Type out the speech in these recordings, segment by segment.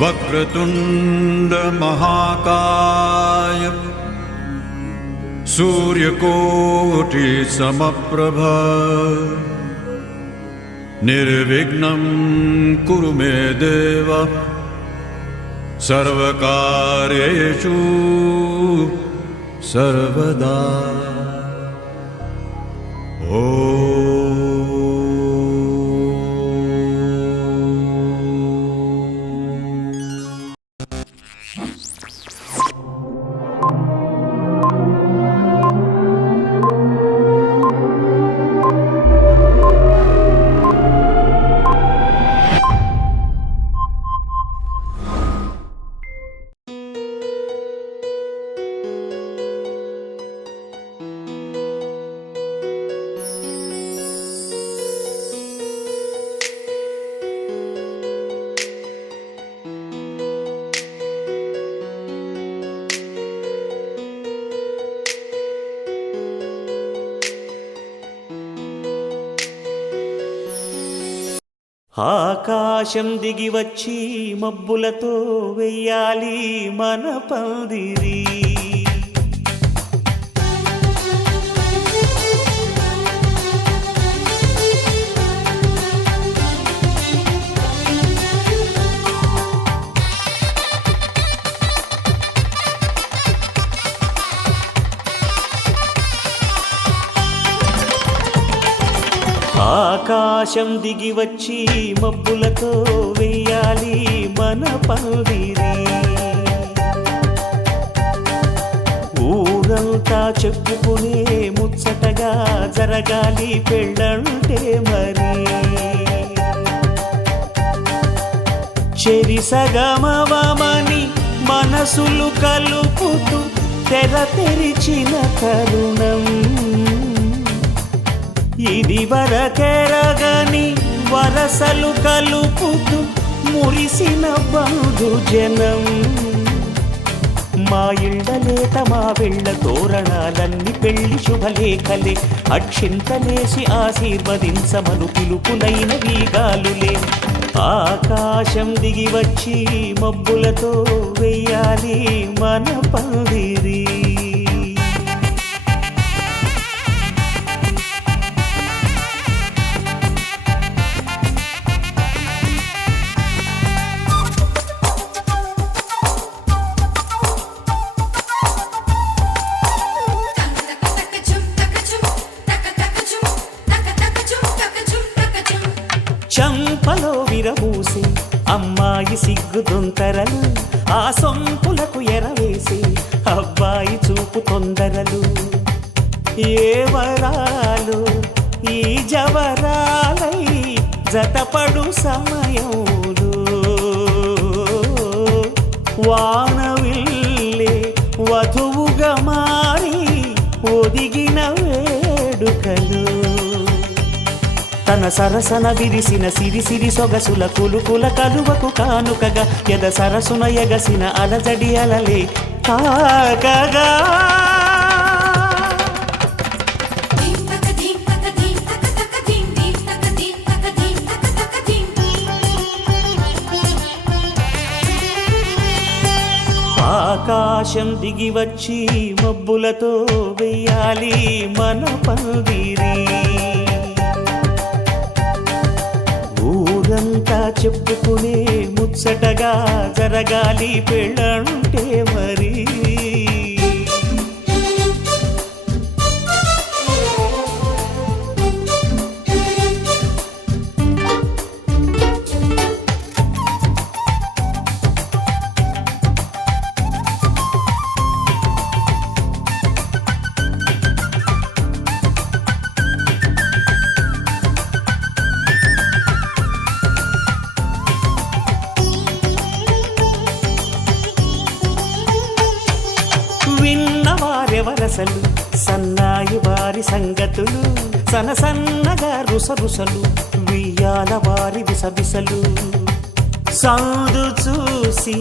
वक्रतुंड महाकाय सूर्यकोटि समप्रभ निर्विघ्नं कुरु मे देव सर्वकार्येषु सर्वदा। ఆకాశం దిగి వచ్చి మబ్బులతో వెయ్యాలి మన పందిరి. ఆకాశం దిగి వచ్చి మబ్బులతో వెయ్యాలి మన పందిరి. ఊరంతా చెప్పుకునే ముచ్చటగా జరగాలి పెళ్ళంటే మరి. చెరిసగమవమని మనసులు కలుపుతూ తెర తెరిచిన తరుణం ఇది వరకెరగని వరసలు కలుపుతూ మురిసిన బంధుజనం. మా ఇళ్ళలేత మా వెళ్ళ తోరణాలన్నీ పెళ్లి శుభలేఖలే. అక్షింతలేసి ఆశీర్వదించమను పిలుపులైన వీగాలులే. ఆకాశం దిగి వచ్చి మబ్బులతో వెయ్యాలి మన పందిరి. చంపలో విరబూసి అమ్మాయి సిగ్గుదొంతరలు, ఆ సొంపులకు ఎరవేసి అబ్బాయి చూపు తొందరలు. ఏ వరాలు ఈ జవరాలై జతపడు సమయంలో వానవిల్లే వధువుగా మారి ఒదిగిన వేడుకలు. తన సరసన విరిసిన సిరిసిరి సొగసుల కులుకుల కలువకు కానుకగా ఎద సరసున ఎగసిన అలజడి అలలే తాకగా. ఆకాశం దిగి వచ్చి మబ్బులతో వెయ్యాలి మన పందిరి. ఊరంతా చెప్పుకునే ముచ్చటగా జరగాలి పెళ్ళంటే మరి. విన్నవారెవరసలు సన్నాయి వారి సంగతులు, సనసన్నగా రుసరుసలు వియ్యాల వారి విసబిసలు. సౌదు చూసి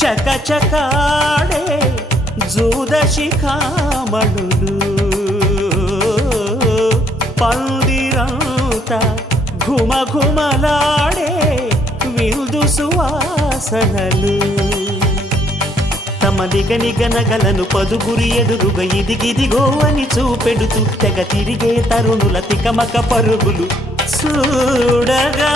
చకచకాడే జూదశిఖామణులు, పందిరంతా ఘుమఘుమలాడే విందు సువాసనలు. వాసనలు తమ నిగనిగనగలను పదుగురి ఎదురుగా ఇదిగిదిగో అని చూపెడుతూ తెగ తిరిగే తరుణుల తికమక పరుగులు చూడగా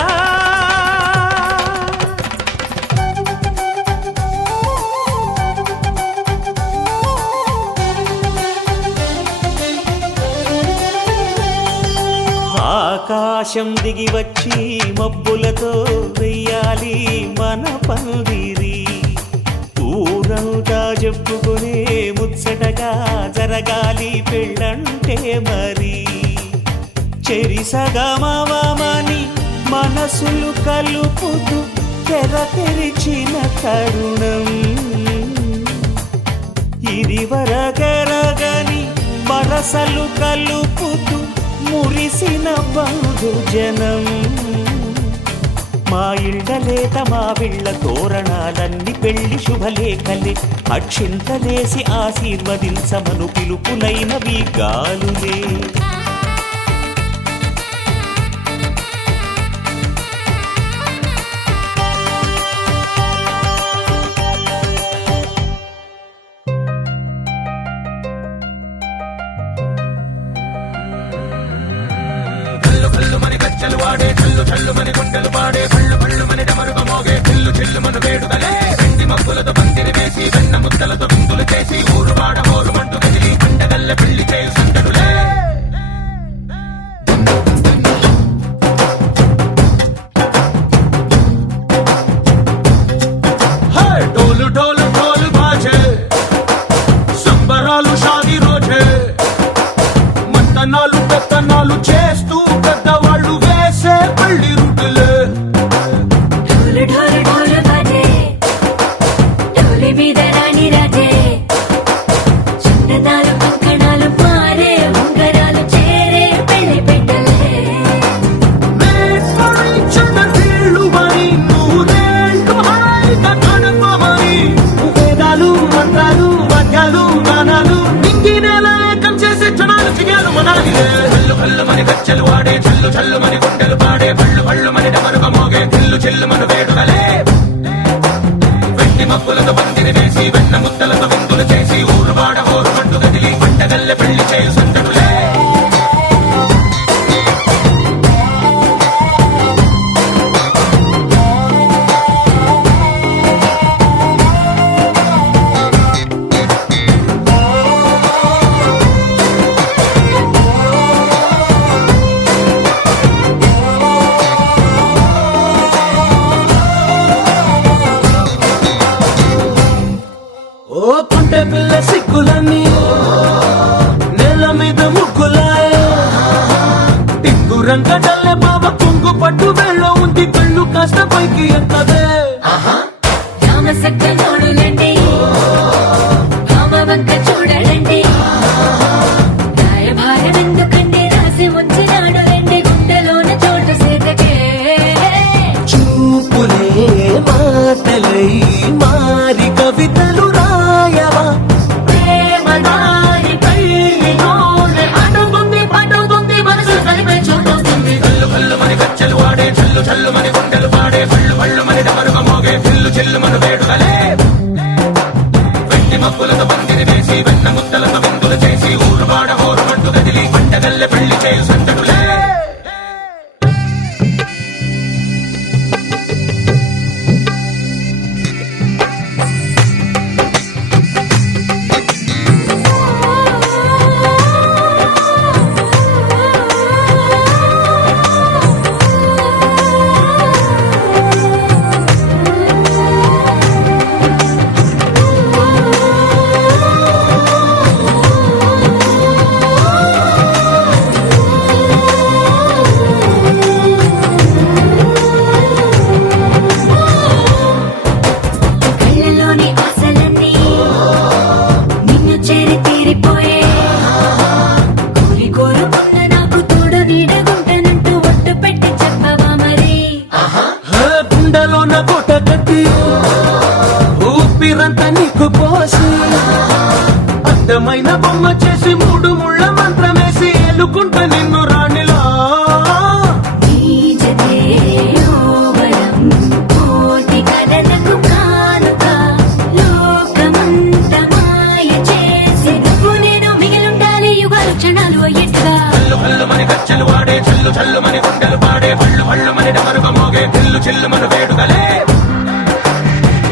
ఆకాశం దిగి వచ్చి మబ్బులతో వెయ్యాలి మన పందిరి ఊరంతా చెప్పుకునే ముచ్చటగా జరగాలి పెళ్ళంటే మరి చెరిసగమవమని మనసులు కలుపుతూ తెర తెరిచిన తరుణం ఇది వరకెరగని వరసలు కలుపుతూ మురిసిన బంధుజనం మా ఇళ్ళలేత మా విళ్ళ తోరణాలన్నీ పెళ్లి శుభలేఖలే అక్షింతలేసి ఆశీర్వదించమను పిలుపులైనవి గాలులే గజ్జలు వాడే చల్లు చల్లు మని గుండెలు పాడే పళ్ళు పళ్ళు మని డమరుగ మోగే చిల్లు చిల్లు మను వేడుదలే వెండి మబ్బులతో పందిరి వేసి వెన్న ముద్దలతో విందులు చేసి ఊరు వాడ హోరు మంటు కదిలి పండగల్ల పెళ్లి చేయు సందడులే డోలు డోలు డోలు బాజే సంబరాలు షాది రోజే మంతనాలు పెత్తనాలు చేస్తూ పెద్దవాళ్ళు వేసే పల్లి రుటులే ఢోలు ఢోలు ఢోలు బాజే ఢోలి మీద రాణి రాజే చింతనాలు కంకణాలు మారే ఉంగరాలు చేరే పెళ్లి పెట్టలే వీళ్ళు మరి నూరేళ్ళు హాయిగా గడపమని వేదాలు మంత్రాలు వాద్యాలు గానాలు నింగి నేల ఏకం చేసే క్షణాలు చిగాలు మనాలిలే హల్లు హల్లు మని గజ్జలు వాడే చల్లు చల్లు మని గుండెలు పాడే పళ్ళు పళ్ళు మని డమరుగ మోగే చిల్లు చిల్లు మను వేడుదలే వెండి మబ్బులతో పందిరి వేసి వెన్న ముద్దలతో విందులు చేసి ఊరు వాడ హోరు మంటు కదిలి పండగల్లె పెళ్లి చేయు సందడులే ఓ పుంటె పిల్ల సిక్కులన్నీ నేల మీద ముగ్గులాయ టిక్కు రంగడల్లే బాబ కుంగు పట్టు వెళ్ళో ఉంది కళ్ళు కాస్త పైకి ఎత్తదే రామ సక్క నోడులండి రామ వంక చూడలండి రాయభారం ఎందుకండి రాసి ఉంచినాడు రండి గుండెలోన చోటు సీతకే చూపులే మాటలై మారి కవితలు రాయవా ప్రేమ దారి పెళ్లి నోడు అడుగుంది పడుతుంది మనసు కలిపే చూడుతుంది కల్లు కల్లు మని గజ్జలు వాడే చల్లు చల్లు మని గుండెలు పాడే పళ్ళు పళ్ళు మని డమరుగ మోగే చిల్లు చిల్లు మను వేడుదలే వెండి మబ్బులతో పందిరి వేసి వెన్న ముద్దలతో విందులు చేసి ఊరు వాడ హోరు మంటు కదిలి పంటగల్లె పెళ్లి చేయు సందడులే చల్లు చల్లు మని గుండెలు పాడే పళ్ళు పళ్ళు మని డమరుగ మోగే చిల్లు చిల్లు మన వేడుకలే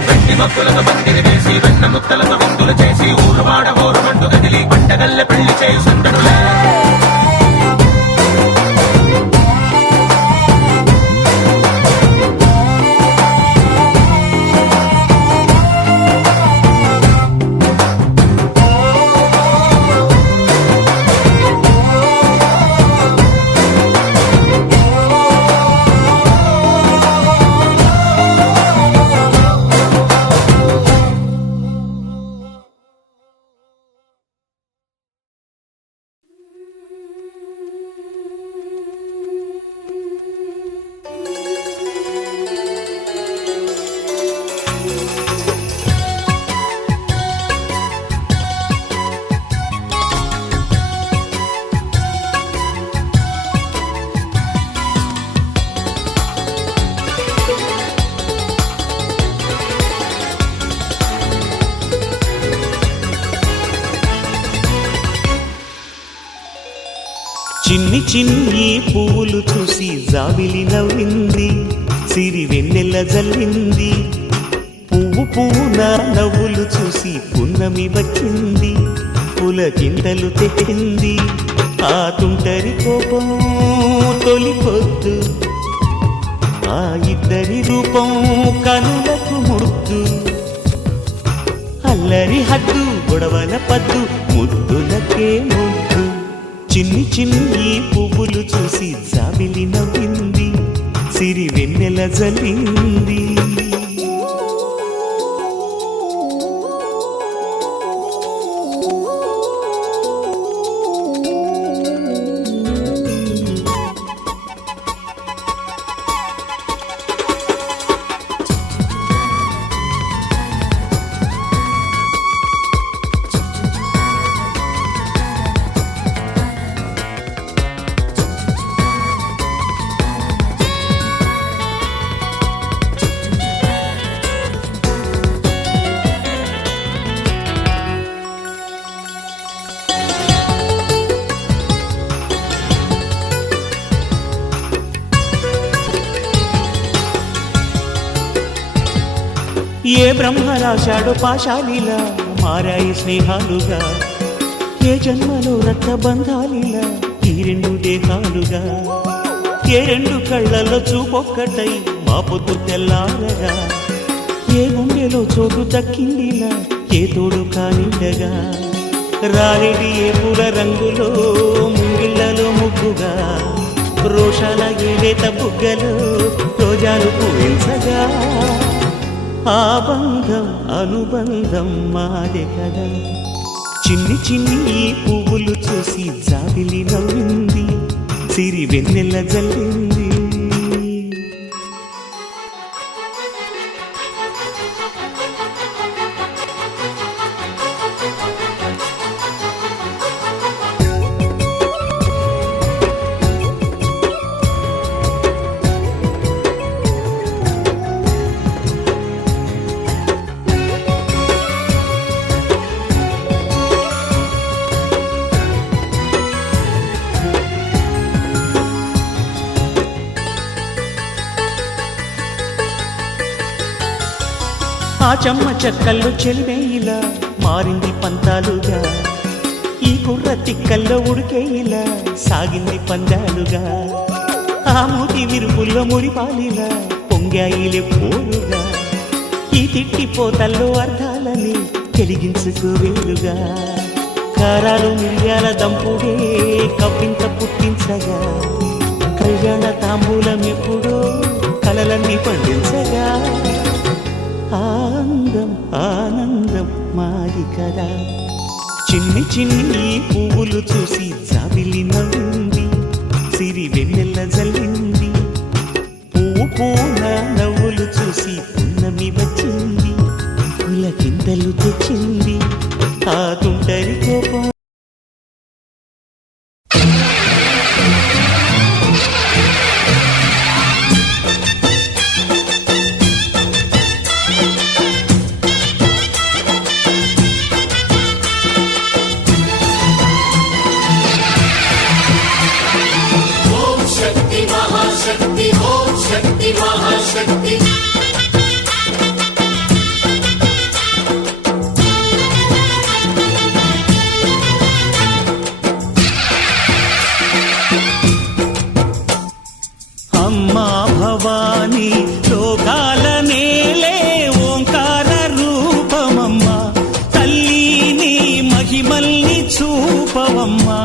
వెండి మక్కులతో బందిని వేసి వెన్న ముక్కలతో విందులు చేసి ఊరు వాడ ఊరు మంటు కదిలి పంటగల్లె పెళ్లి చేయి సందడులే చిన్ని చిన్ని పువ్వులు చూసి జాబిలి నవ్వింది సిరి వెన్నెల జల్లింది పువ్వు పువ్వున నవ్వులు చూసి పున్నమి వచ్చింది పులకింతలు తెచ్చింది ఆ తుంటరి కోపం తొలి పొద్దు ఆ ఇద్దరి రూపం కనులకు ముద్దు అల్లరి హద్దు గొడవల పద్దు ముద్దులకే ముద్దు చిన్ని చిన్ని పువ్వులు చూసి జాబిలి నవ్వింది సిరి వెన్నెల జల్లింది ఏ బ్రహ్మ రాశాడో పాశాలిలా మారాయి స్నేహాలుగా ఏ జన్మలో రక్త బంధాలిలా ఈ రెండు దేహాలుగా ఏ రెండు కళ్ళల్లో చూపొక్కటై మా పొద్దు తెల్లారగా ఏ గుండెలో చోటు దక్కిందిలా ఏ తోడు కానిండగా రాలేడి ఏ పూల రంగులో ముంగిళ్ళలో ముగ్గుగా రోషాల ఏలేత బుగ్గలో రోజాలు పూయించగా ఆ బంధం అనుబంధం మాదే కదా చిన్ని చిన్ని పువ్వులు చూసి జాబిలి నవ్వింది సిరి వెన్నెల జల్లింది ఆ చెమ్మ చెక్కల్లో చెలిమే ఇలా మారింది పంతాలుగా ఈ కుర్ర తిక్కల్లో ఉడికే ఇలా సాగింది పందాలుగా ఆ మూతి విరుపుల్లో మురిపాలిలా పొంగాయిలే పోలుగా ఈ తిట్టిపోతల్లో అర్థాలని వెలిగించుకోవేలుగా కారాలు మిరియాల దంపుడే కవ్వింత పుట్టించగా కళ్యాణ తాంబూలం ఎప్పుడో కలలన్నీ పండించగా ఆనందం ఆనందం మాది కదా చిన్ని చిన్ని పువ్వులు చూసి జాబిలి నవ్వింది సిరి వెన్నెల జల్లింది పువ్వు పూన నవ్వులు చూసి పున్నమి వచ్చింది పులకింతలు తెచ్చింది ఆ తుంటరి కోపం శివశక్తి అమ్మా భవాని లోకాల నేలే ఓంకార రూపమమ్మా తల్లిని మహిమల్ని చూపవమ్మా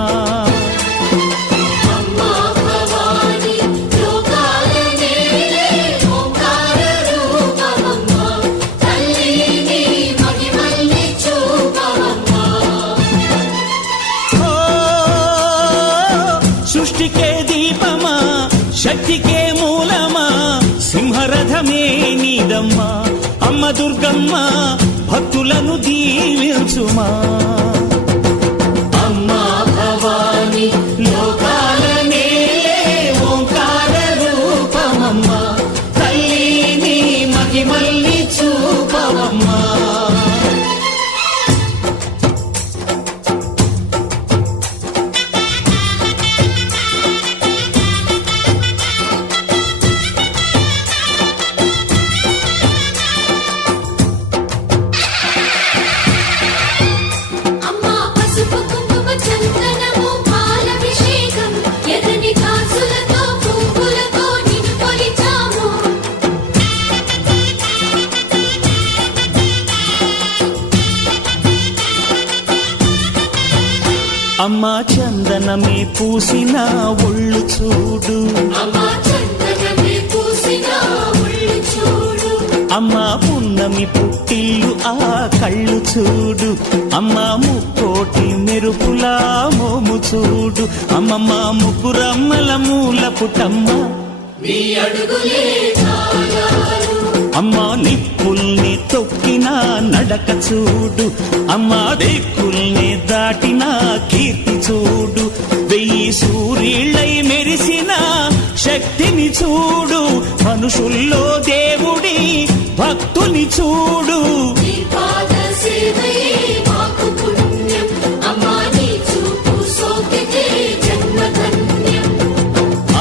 అమ్మా భవాని లోకాల నేలే ఓంకార రూపమమ్మా తల్లిని మహిమల్ని చూపవమ్మా ఓ సృష్టికే దీపమా శక్తికే మూలమా సింహరథమే నీదమ్మా అమ్మ దుర్గమ్మ భక్తులను దీవించుమా అమ్మా భవాని లోకాల నేలే ఓంకార రూపమమ్మా తల్లిని మహిమల్ని చూపవమ్మా అమ్మా పసుపు కుంకుమ చందనము పాలభిషేకం ఎర్రని కాసులతో పువ్వులతో నిన్ను కొలిచాము అమ్మా చందనమే పూసిన ఒళ్ళు చూడు అమ్మా చందనమే పూసిన ఒళ్ళు చూడు అమ్మా పున్నమి పుట్టిల్లు ఆ కళ్ళు చూడు అమ్మా ముక్కోటి మెరుపులా మోము చూడు అమ్మమ్మ ముగ్గురమ్మల మూల పుటమ్మ నీ అడుగులే చాలారు అమ్మా నిప్పుల్ని తొక్కిన నడక చూడు అమ్మా దిక్కుల్ని దాటిన కీర్తి చూడు 1000 సూర్యుళ్ళై మెరిసిన శక్తిని చూడు మనుషుల్లో దేవుడి భక్తుని చూడు నీ పాద సేవయే మాకు పుణ్యం అమ్మా నీ చూపు సోకితే జన్మధన్యం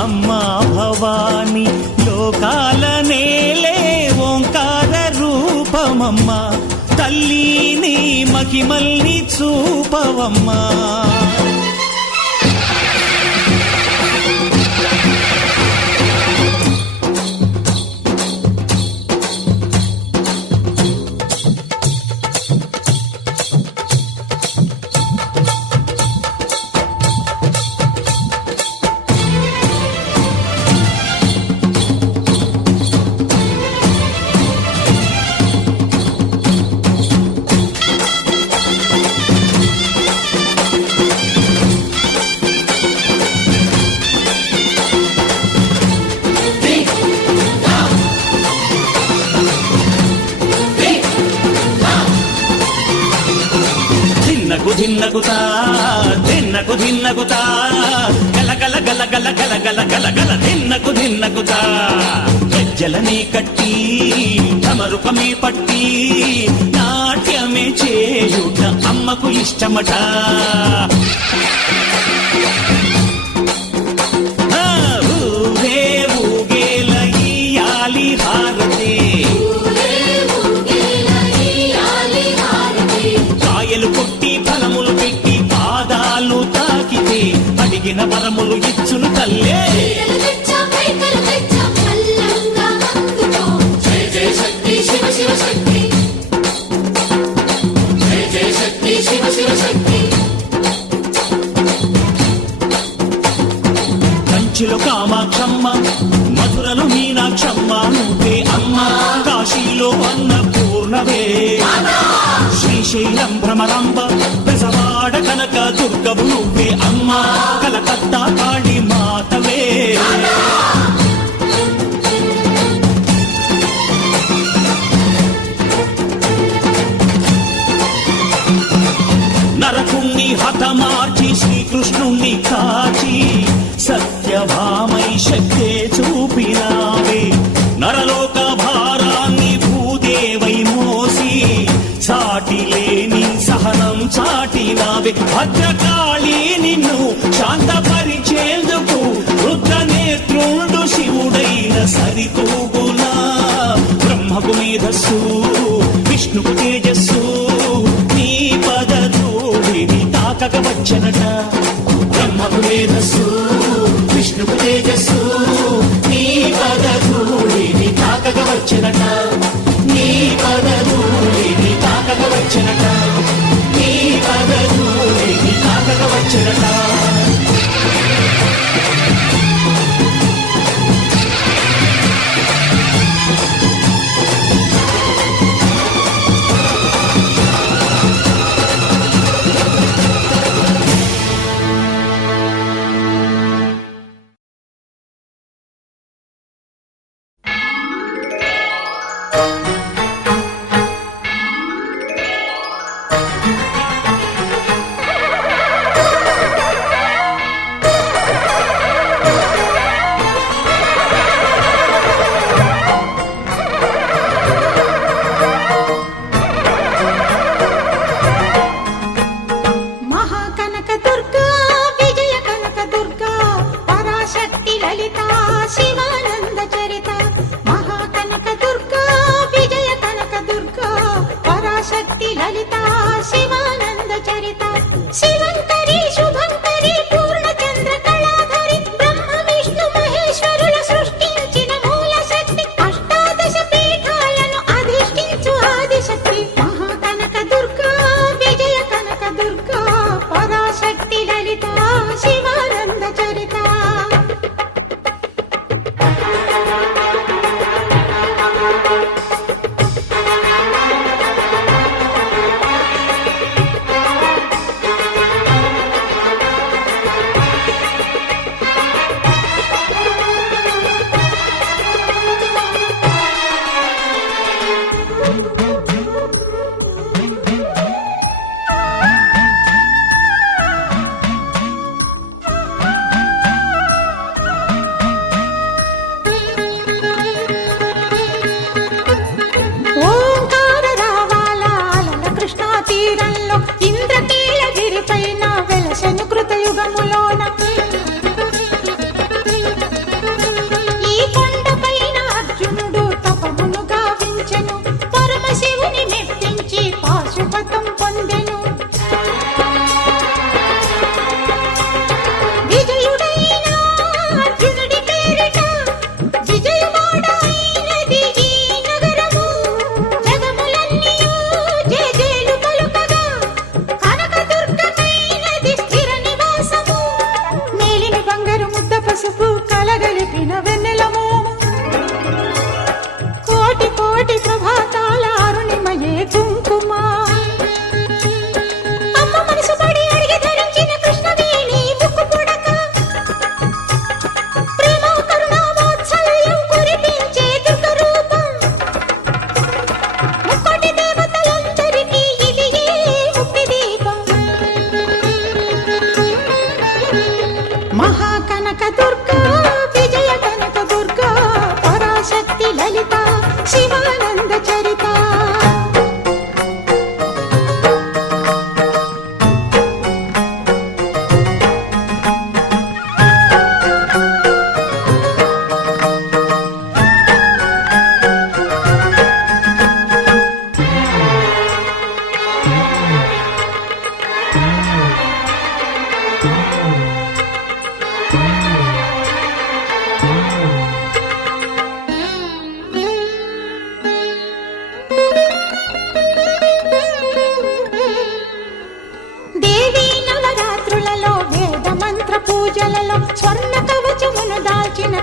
అమ్మా భవాని లోకాల నేలే ఓంకార రూపమమ్మా తల్లిని మహిమల్ని చూపవమ్మా ధిన్నగుతా ధిన్నగుతా గల గల గల గల గల గల గల గల ధిన్నగుతా గజ్జలనే కట్టి తమరుకమే పట్టి నాట్యమే చేయుట అమ్మకు ఇష్టమట ఊరే ఊగేల ఇయ్యాలి హారతి కాయలు కొట్టి ఫలములు పెట్టి పాదాలు తాకితే అడిగిన వరములు ఇచ్చును తల్లే జయ జయ శక్తి శివ శివ శక్తి జయ జయ శక్తి శివ శివ శక్తి కంచిలో కామాక్షమ్మ మధురలో మీనాక్షమ్మ నువ్వే అమ్మ కాశీలో అన్నపూర్ణవే శ్రీశైలం భ్రమరాంబ బెజవాడ కనక దుర్గవు నువ్వే అమ్మ కలకత్తా కాళీ మాతవే నరకుణ్ణి హతమార్చి శ్రీకృష్ణుణ్ణి కాచి సత్యభామై శక్తే చూపినావే నరలోక భారాన్ని భూదేవై మోసి సాటి లేని సహనం చాటినావే భద్రకాళి నిన్ను శాంతపరిచేందుకు రుద్రనేత్రుండు శివుడైన సరితూగునా తేజస్సు నీ పదధూళిని తాకగా వచ్చినట నీ పదధూళిని తాకగా వచ్చినట నీ పదధూళిని తాకగా వచ్చినట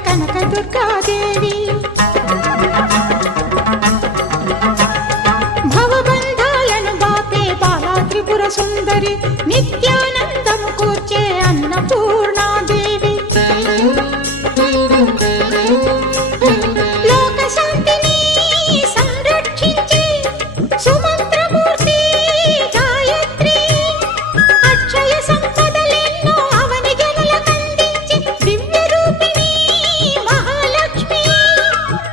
కనకదుర్గాదేవి భవబంధాలను బాపే బాలా త్రిపుర సుందరి నిత్యానందము కూర్చే అన్నపూర్ణాదేవి లోక శాంతిని సంరక్షించే సుమంత్రమూర్తి గాయత్రి అక్షయ సంపదలెన్నో అవని జనులకందించి దివ్య రూపిణి మహాలక్ష్మి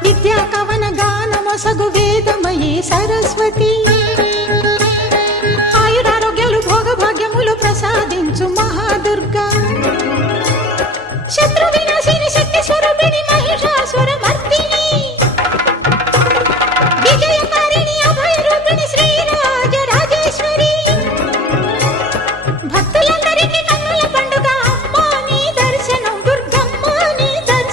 విద్యా కవన గానమొసగు వేదమయీ సరస్వతి ఆయురారోగ్యాలు భోగభాగ్యములు ప్రసాదించు మహాదుర్గా శత్రు వినాశిని శక్తి స్వరూపిణి మహిషాసుర మర్దిని విజయకారిణి అభయ రూపిణి శ్రీరాజ రాజేశ్వరి భక్తులందరికీ కన్నుల పండుగ అమ్మా నీ దర్శనం దుర్గమ్మ నీ దర్శనం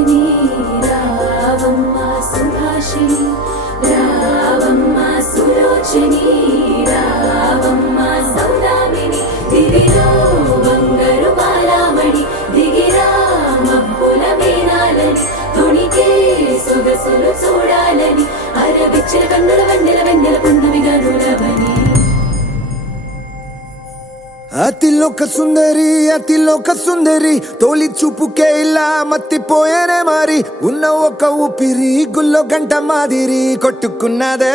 సుహాసిని రావమ్మ సుభాషిణి రావమ్మ సులోచని రావమ్మ సౌదామిని దివిలో బంగారు బాలామణి దిగిరా మబ్బుల మేనాలని తొణికే సొగసులు చూడాలని అరవిచ్చిన కన్నుల వెన్నెల వెన్నెల పున్నమిగా నులవని అతిలోక సుందరి తోలి చూపుకే ఇలా మత్తిపోయేనే మారి ఉన్న ఒక ఊపిరి గుల్లో గంట మాదిరి కొట్టుకున్నదే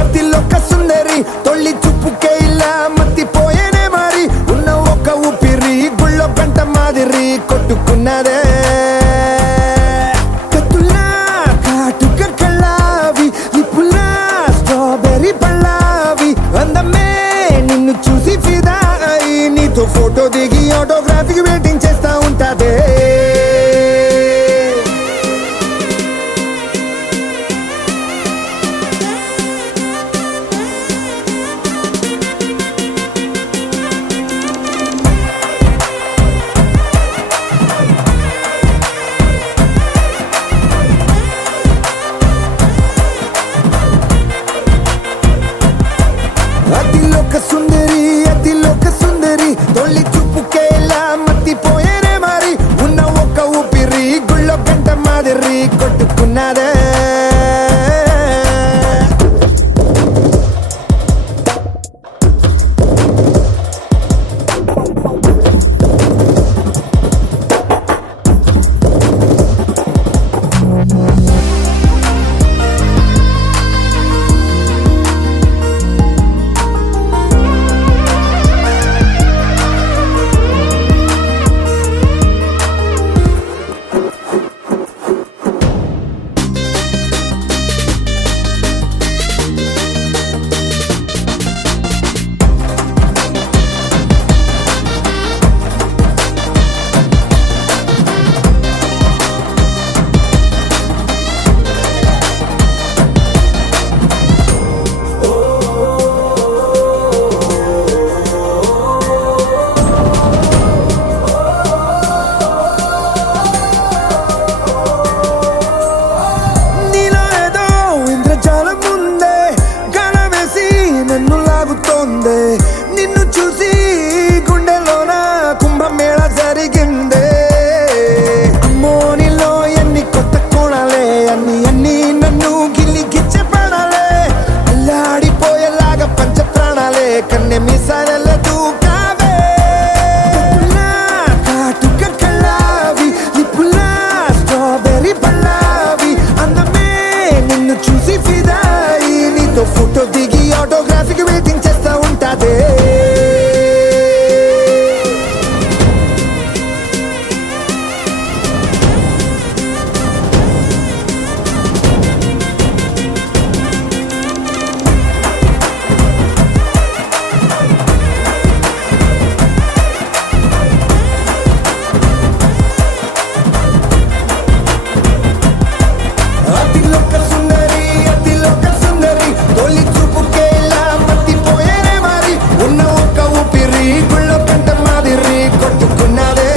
అతిలోక సుందరి తొలి చూపుకే ఇలా మత్తిపోయేనే మారి ఉన్న ఒక ఊపిరి గుళ్ళో గంట మాదిరి కొట్టుకున్నదే కత్తులా కాటుక కళ్ళావి ఇప్పులా స్ట్రాబెర్రీ పళ్ళావి అందమే నిన్ను చూసి ఫిదా అయి నీతో ఫోటో దిగి ఆటోగ్రాఫీకి వెయిటింగ్ చేస్తా ఉంటాదే అతిలోక సుందరి తొలి చూపుకే ఇలా మత్తిపోయేనే మారి ఉన్న ఒక ఊపిరి గుళ్ళో గంట మాదిరి కొట్టుకున్నదే నిన్ను చూసి గుండెలోన కుంభమేళ జరిగిందే అమ్మో నీలో ఎన్ని కొత్త కోణాలే అన్ని నన్ను గిల్లి గిచ్చే ప్రాణాలే అల్లాడిపోయేలాగా పంచ ప్రాణాలే కన్నె మీసాల దూకావే కాటుక కళ్ళావి ఇప్పులా స్ట్రాబెర్రీ పళ్ళావి అందమే నిన్ను చూసి ఫిదాయి నీతో ఫోటో దిగి ఆటోగ్రాఫీకి వెయిటింగ్ చేస్తా ఉంటాదే అతిలోక సుందరి తొలి చూపుకే ఇలా మత్తిపోయేనే మారి ఉన్న ఒక ఊపిరి గుళ్ళో గంట మాదిరి కొట్టుకున్నదే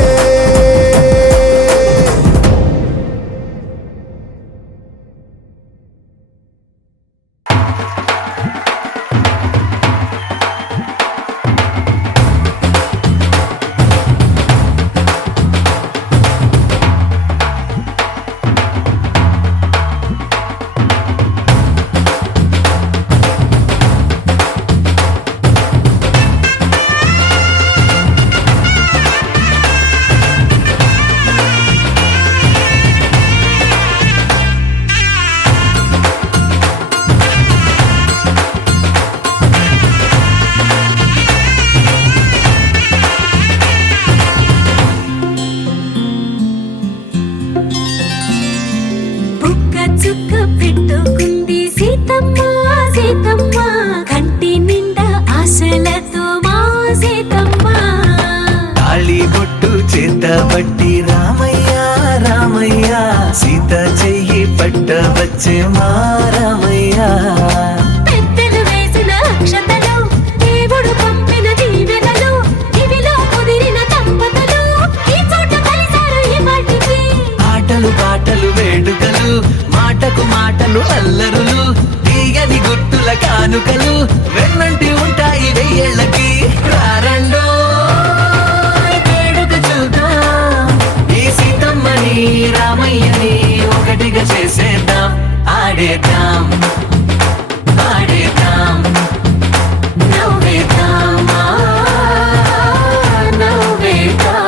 చుక్క పెట్టుకుంది సీతమ్మ సీతమ్మ కంటి నిండా ఆశలతో మా సీతమ్మ తాళి బొట్టు చేత బట్టి రామయ్య రామయ్య వచ్చే మారమయ్యా పెద్దలు వేసిన అక్షతలు దేవుడు పంపిన దీవెనలు ఇవిలో కుదిరిన దంపతులు ఈ చోట కలిసారు ఈ వాటికి ఆటలు పాటలు వేడుకలు మాటకు మాటలు అల్లరులు తీయని గుర్తుల కానుకలు వెన్నంటి ఉంటాయి వెయ్యేళ్ళకి రారండో వేడుక చూద్దాం ఈ సీతమ్మని రామయ్యని ఒకటిగా చేసేద్దాం ఆడేద్దాం ఆడేద్దాం నవ్వేద్దాం నవ్వేద్దాం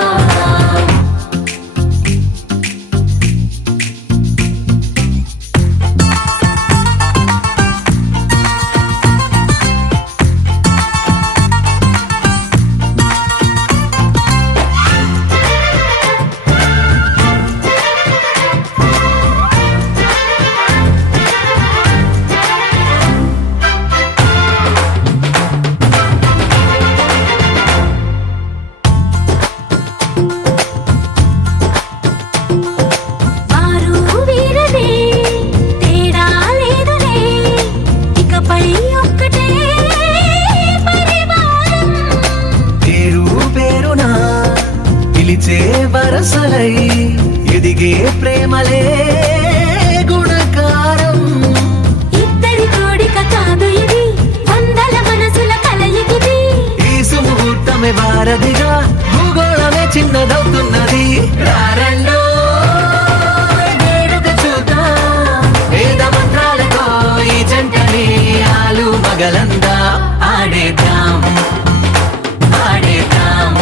వారు వీరనే తేడా లేదులే ఇకపై ఒక్కటే పరివారం పేరు పేరునా పిలిచే వరసలై ఎదిగే ప్రేమలే గుణకారం ఇద్దరి కోడిక కాదు ఇది వందల మనసుల కలయికిది ఈ సుముహూర్తమే వారధిగా భూగోళమే చిన్నదవుతున్నది రారండో వేడుక చూద్దాం వేద మంత్రాలతో ఈ జంటని ఆలు మగలందా ఆడేద్దాం ఆడేద్దాం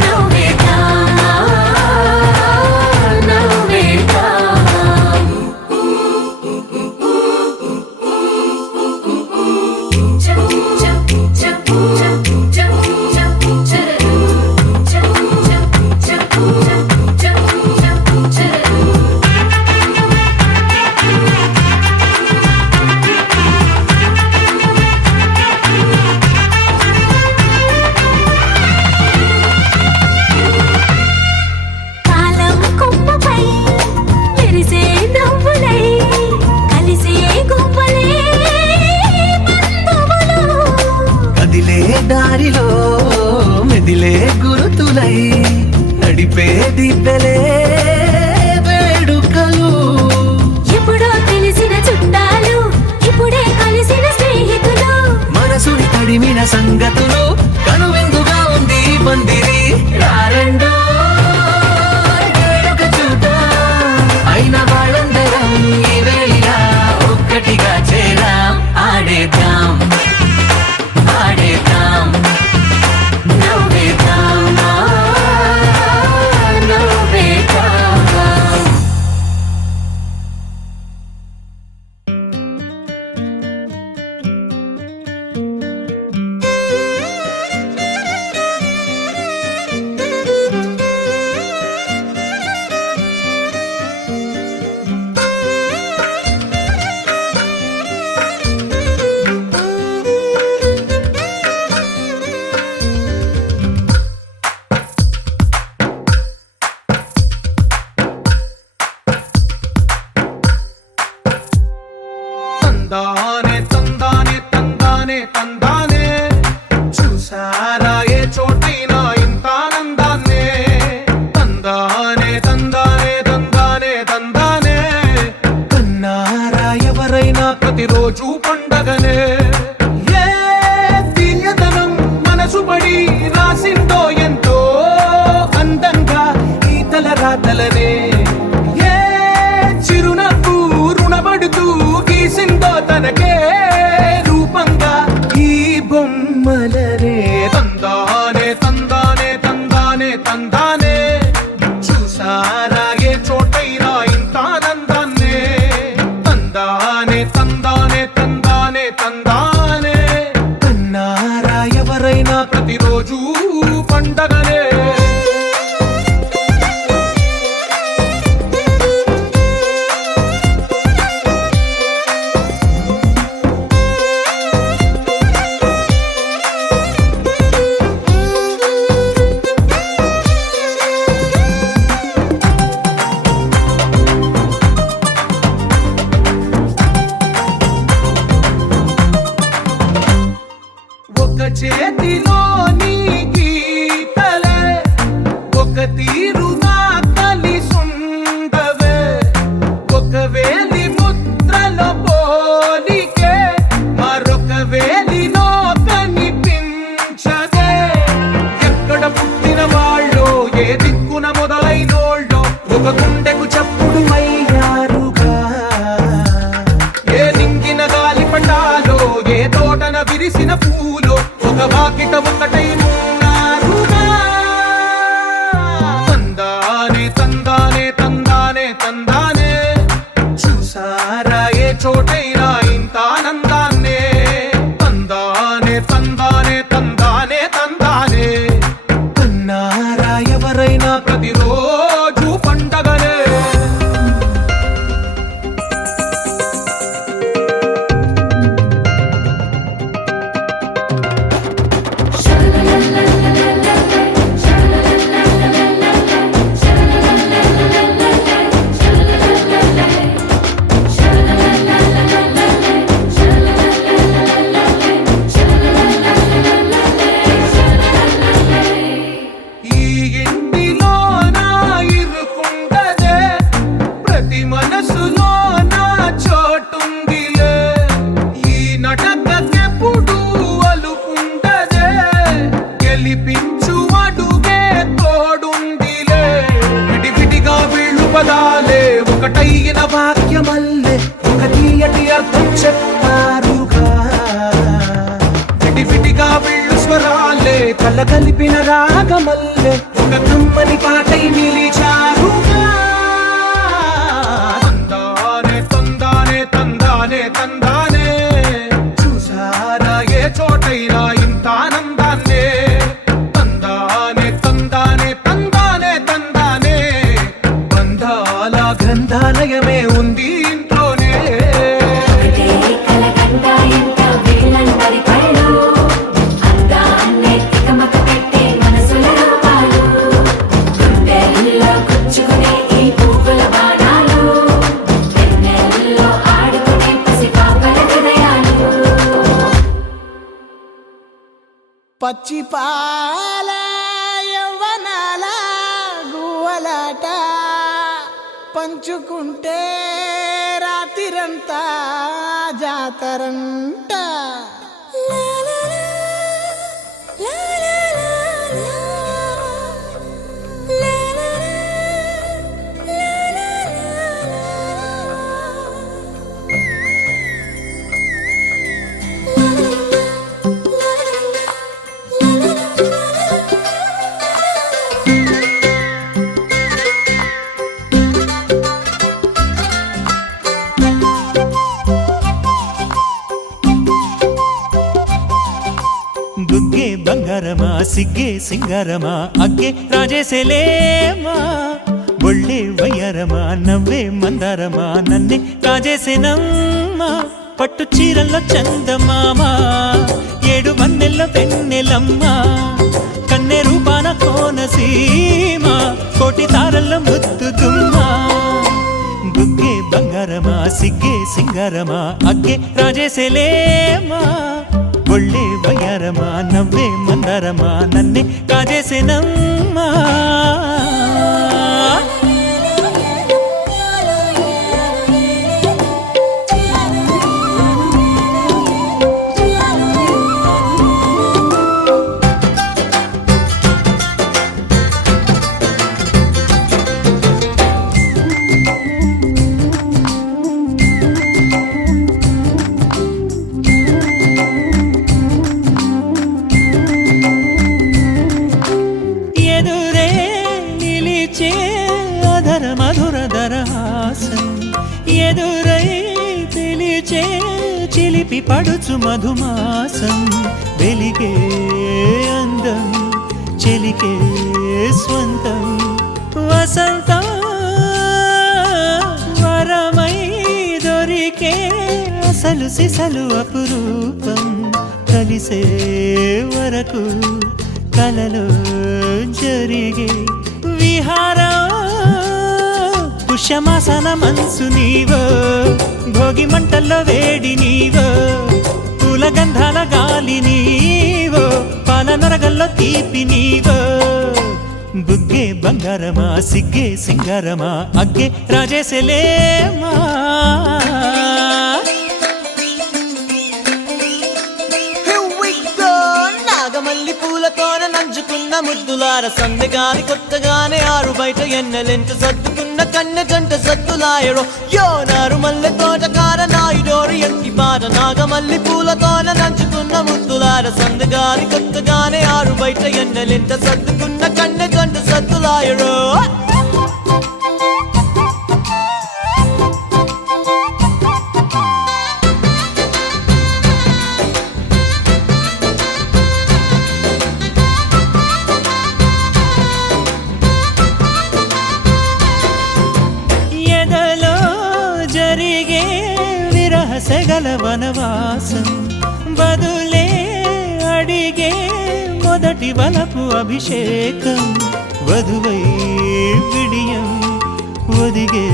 నవ్వేద్దాం నవ్వేద్దాం కాలం కొమ్మపై మెరిసే నవ్వులై కలిసే గువ్వలే బంధువులు కదిలే దారిలో మెదిలే గురుతులై నడిపే దిబ్బెలే వేడుకలు ఎప్పుడో తెలిసిన చుట్టాలు ఇప్పుడే కలిసిన స్నేహితులు మనసుని తడిమిన సంగతులు కనువిందుగా ఉంది ఈ పందిరి రారండో వేడుక చూద్దాం అయిన వాళ్ళందరం ఈ వేళ ఒక్కటిగా చేరాం ఆడేద్దాం ఆడేద్దాం నవ్వేద్దాం నవ్వేద్దాం తీరుగా కలిసుండవే ఒక వేలి ముద్రలో పోలికే మరొక వేలిలో కనిపించదే ఎక్కడ పుట్టిన వాళ్ళో ఏ దిక్కున మొదలైనోళ్ళో ఒక గుండెకు చప్పుడు అయ్యారుగా ఏ నింగిన గాలి పటాలో ఏ తోటన విరిసిన పూలో ఒక వాకిట ఒకటై ఉన్నారుగా తందానే తందానే తందానే తందానే చూసారా ఏ చోటైనా ఇంత ఆనందాన్నే తందానే తందానే తందానే తందానే కన్నారా ఎవరైనా ప్రతిరోజు పండగనే ఈ ఇంటిలో నా ఇరుకుండదే ప్రతి మనసులో నా చోటుందిలే ఈ నటకెప్పుడు అలుకుండదే గెలిపించు అడుగే తోడుందిలే విడివిడిగా వీళ్ళు పదాలే ఒకటైన వాక్యమల్లే ఒక తీయటి అర్థం చెప్పారుగా విడివిడిగా వీళ్ళు స్వరాలే కల కలిపిన రాగమల్లే ఒక కమ్మని పాటై నిలిచారుగా తందానే తందానే తందానే తందానే చూసారా ఏ చోటైనా ఇంత ఆనందాన్నే తందానే తందానే తందానే తందానే బంధాల గ్రంథాలయమే ఉంది ఇంట్లోనే కలకండ ఎంత వీళ్ళందరి కళ్ళు అందాన్నే తికమక పెట్టే మనసుల రూపాలు గుండెల్లో గుచ్చుకునే ఈ పువ్వుల బాణాలు వెన్నెల్లో ఆడుకునే పసిపాపల హృదయాలు పచ్చి పాల యవ్వనాల గువ్వలాట పంచుకుంటే రాత్రిరంతా జాతరంట బుగ్గే బంగారమా సిగ్గే సింగారమా అగ్గే రాజేసేలేమా ఒళ్ళే వయ్యారమా నవ్వే మందారమా నన్నే కాజేసేనమ్మా పట్టు చీరల్లో చందమామా ఏడు వన్నెల్లో వెన్నెలమ్మా కన్నె రూపాన కోనసీమ కోటి తారల్లో ముద్దుగుమ్మా బుగ్గే బంగారమా సిగ్గే సింగారమా అగ్గే రాజేసేలేమా ఒళ్ళే వయ్యారమా నవ్వే మందారమా నన్నే కాజేసేనమ్మా ఎదురే నిలిచే అధర మధుర దరహాసం ఎదురై పిలిచే చిలిపి పడుచు మధుమాసం వెలిగే అందం చెలికే స్వంతం వసంతం వరమై దొరికే అసలు సిసలు అపురూపం కలిసే వరకు కలలో జరిగే విహారం పుష్యమాసన మనసు నీవో భోగి మంటల్లో వేడి నీవో పూల గంధాల గాలి నీవో పాల నరగల్లో తీపి నీవో బుగ్గే బంగారమా సిగ్గే సింగారమా అగ్గే రాజేసలేమా నాగమల్లి పూలతోన నంచుకున్న ముద్దులార సందెగాని కొత్తగానే ఆరు బయట ఎన్నెలెంట సర్దుకున్న కన్నె జంట సద్దులాయడో యోనారు మల్లె తోటకార నాయుడోరు ఎంటి బాట నాగమల్లి పూలతోన నంచుకున్న ముద్దులార సందెగాని కొత్తగానే ఆరు బయట ఎన్నెలెంట సర్దుకున్న కన్నె జంట సద్దులాయడో సెగల వనవాసం బదులే అడిగే మొదటి వలపు అభిషేకం వధువై విడియం ఒదిగే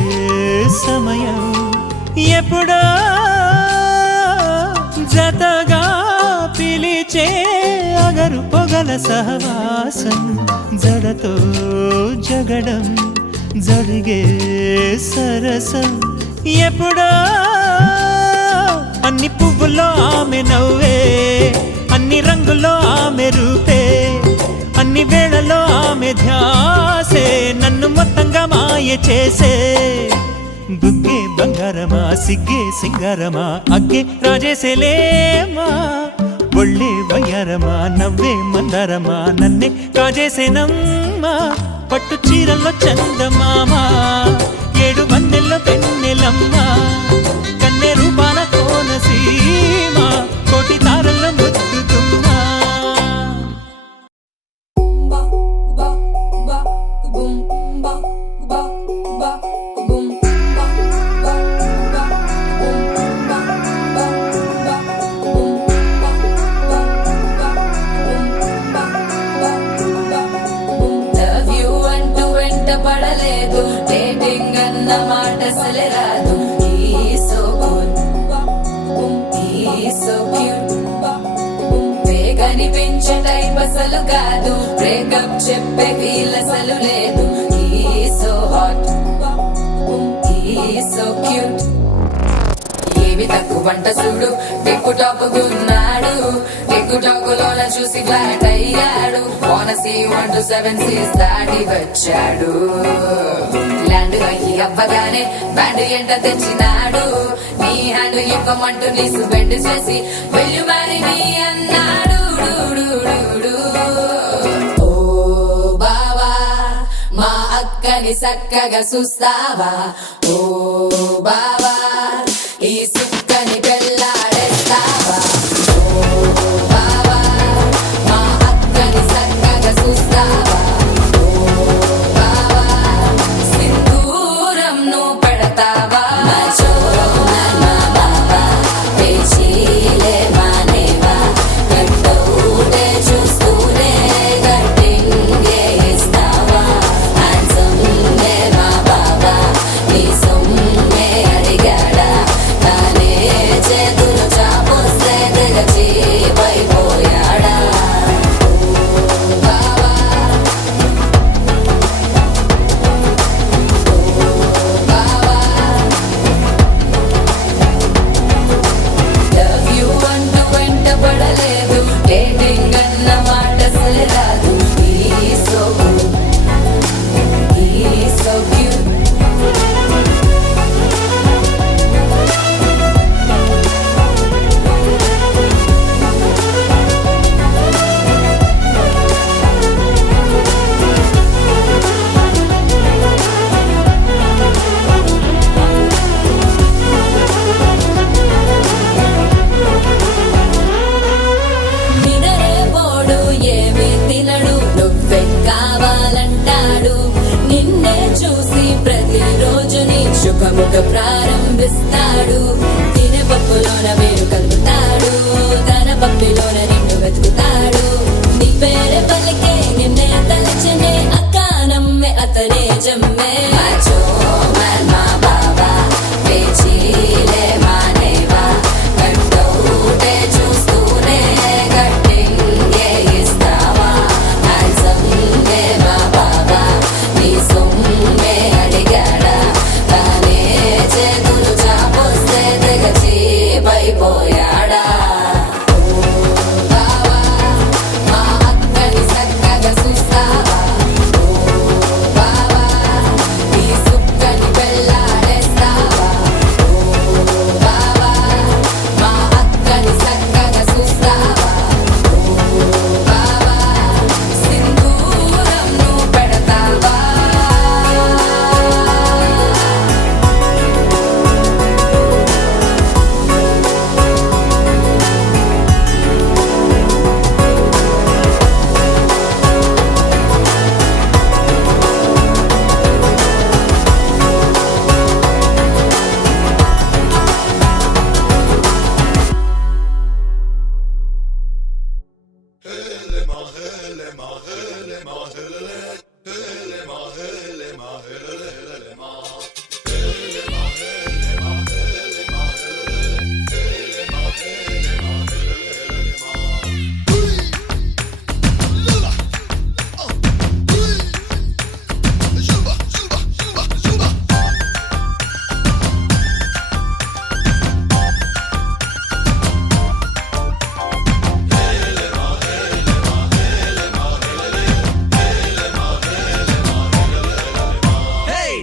సమయం ఎప్పుడో జతగా పిలిచే అగరు పొగల సహవాసం జడతో జగడం జరిగే సరసం ఎప్పుడో అన్ని పువ్వుల్లో ఆమె నవ్వే అన్ని రంగుల్లో ఆమె రూపే అన్ని వేళలో ఆమె ధ్యాసే నన్ను మొత్తంగా మాయ చేసే బుగ్గే బంగారమా సిగ్గే సింగారమా అగ్గే రాజేసేలేమా ఒళ్ళే వయ్యారమా నవ్వే మందారమా నన్నే కాజేసేనమ్మా పట్టు చీరల్లో చందమామా ఏడు మన్నెల్లో పెన్నెలమ్మా కన్నె రూపాన కోనసీమ కోటి తారల్లో ముద్దుతుమ్మా పడలేదు డేటింగ్ అన్న మాట అసలే రాదు కనిపించే టైప్ అసలు కాదు బ్రేకప్ చెప్పే వీల్ అసలు లేదు సో హాట్ సో క్యూట్ ఏవి తక్కువ వంట చూడు టిక్కు టాక్ గున్నాడు టిక్కు టాక్ లోన చూసి ఫ్లాట్ అయ్యాడు కోనసీ 1 to 7 సీస్ దాటి వచ్చాడు ల్యాండ్ అయ్యి అవ్వగానే బ్యాండ్ ఎంట తెచ్చినాడు నీ హ్యాండ్ ఇవ్వమంటూ నీసు బెండ్ చేసి వెళ్ళు మ్యారీ మీ అన్నాడు ఓ బావా మా అక్కని చక్కగా చూస్తావా ఓ బావా ఈ సుక్కని పెళ్ళాడేస్తావా ఓ బావా మా అక్కని చక్కగా చూస్తావా ఓ బావా సింధూరం నువ్వు పెడతావా చూస్తూనే గట్టింగే ఇస్తావా హ్యాండ్సమ్ శుభముగ ప్రారంభిస్తాడు. తినే పప్పులోన వేరు కలుపుతాడు, తన పప్పిలోన నిన్ను వెతుకుతాడు. నీ పేరే పలికే నిన్నే తలచనే, అక్క నమ్మే అతనే జమ్మే. మాచో మా బాబా పేచీలే మానేవా, కట్టౌటే చూస్తూనే కట్టింగే ఇస్తావా. హ్యాండ్సమ్ మా బాబా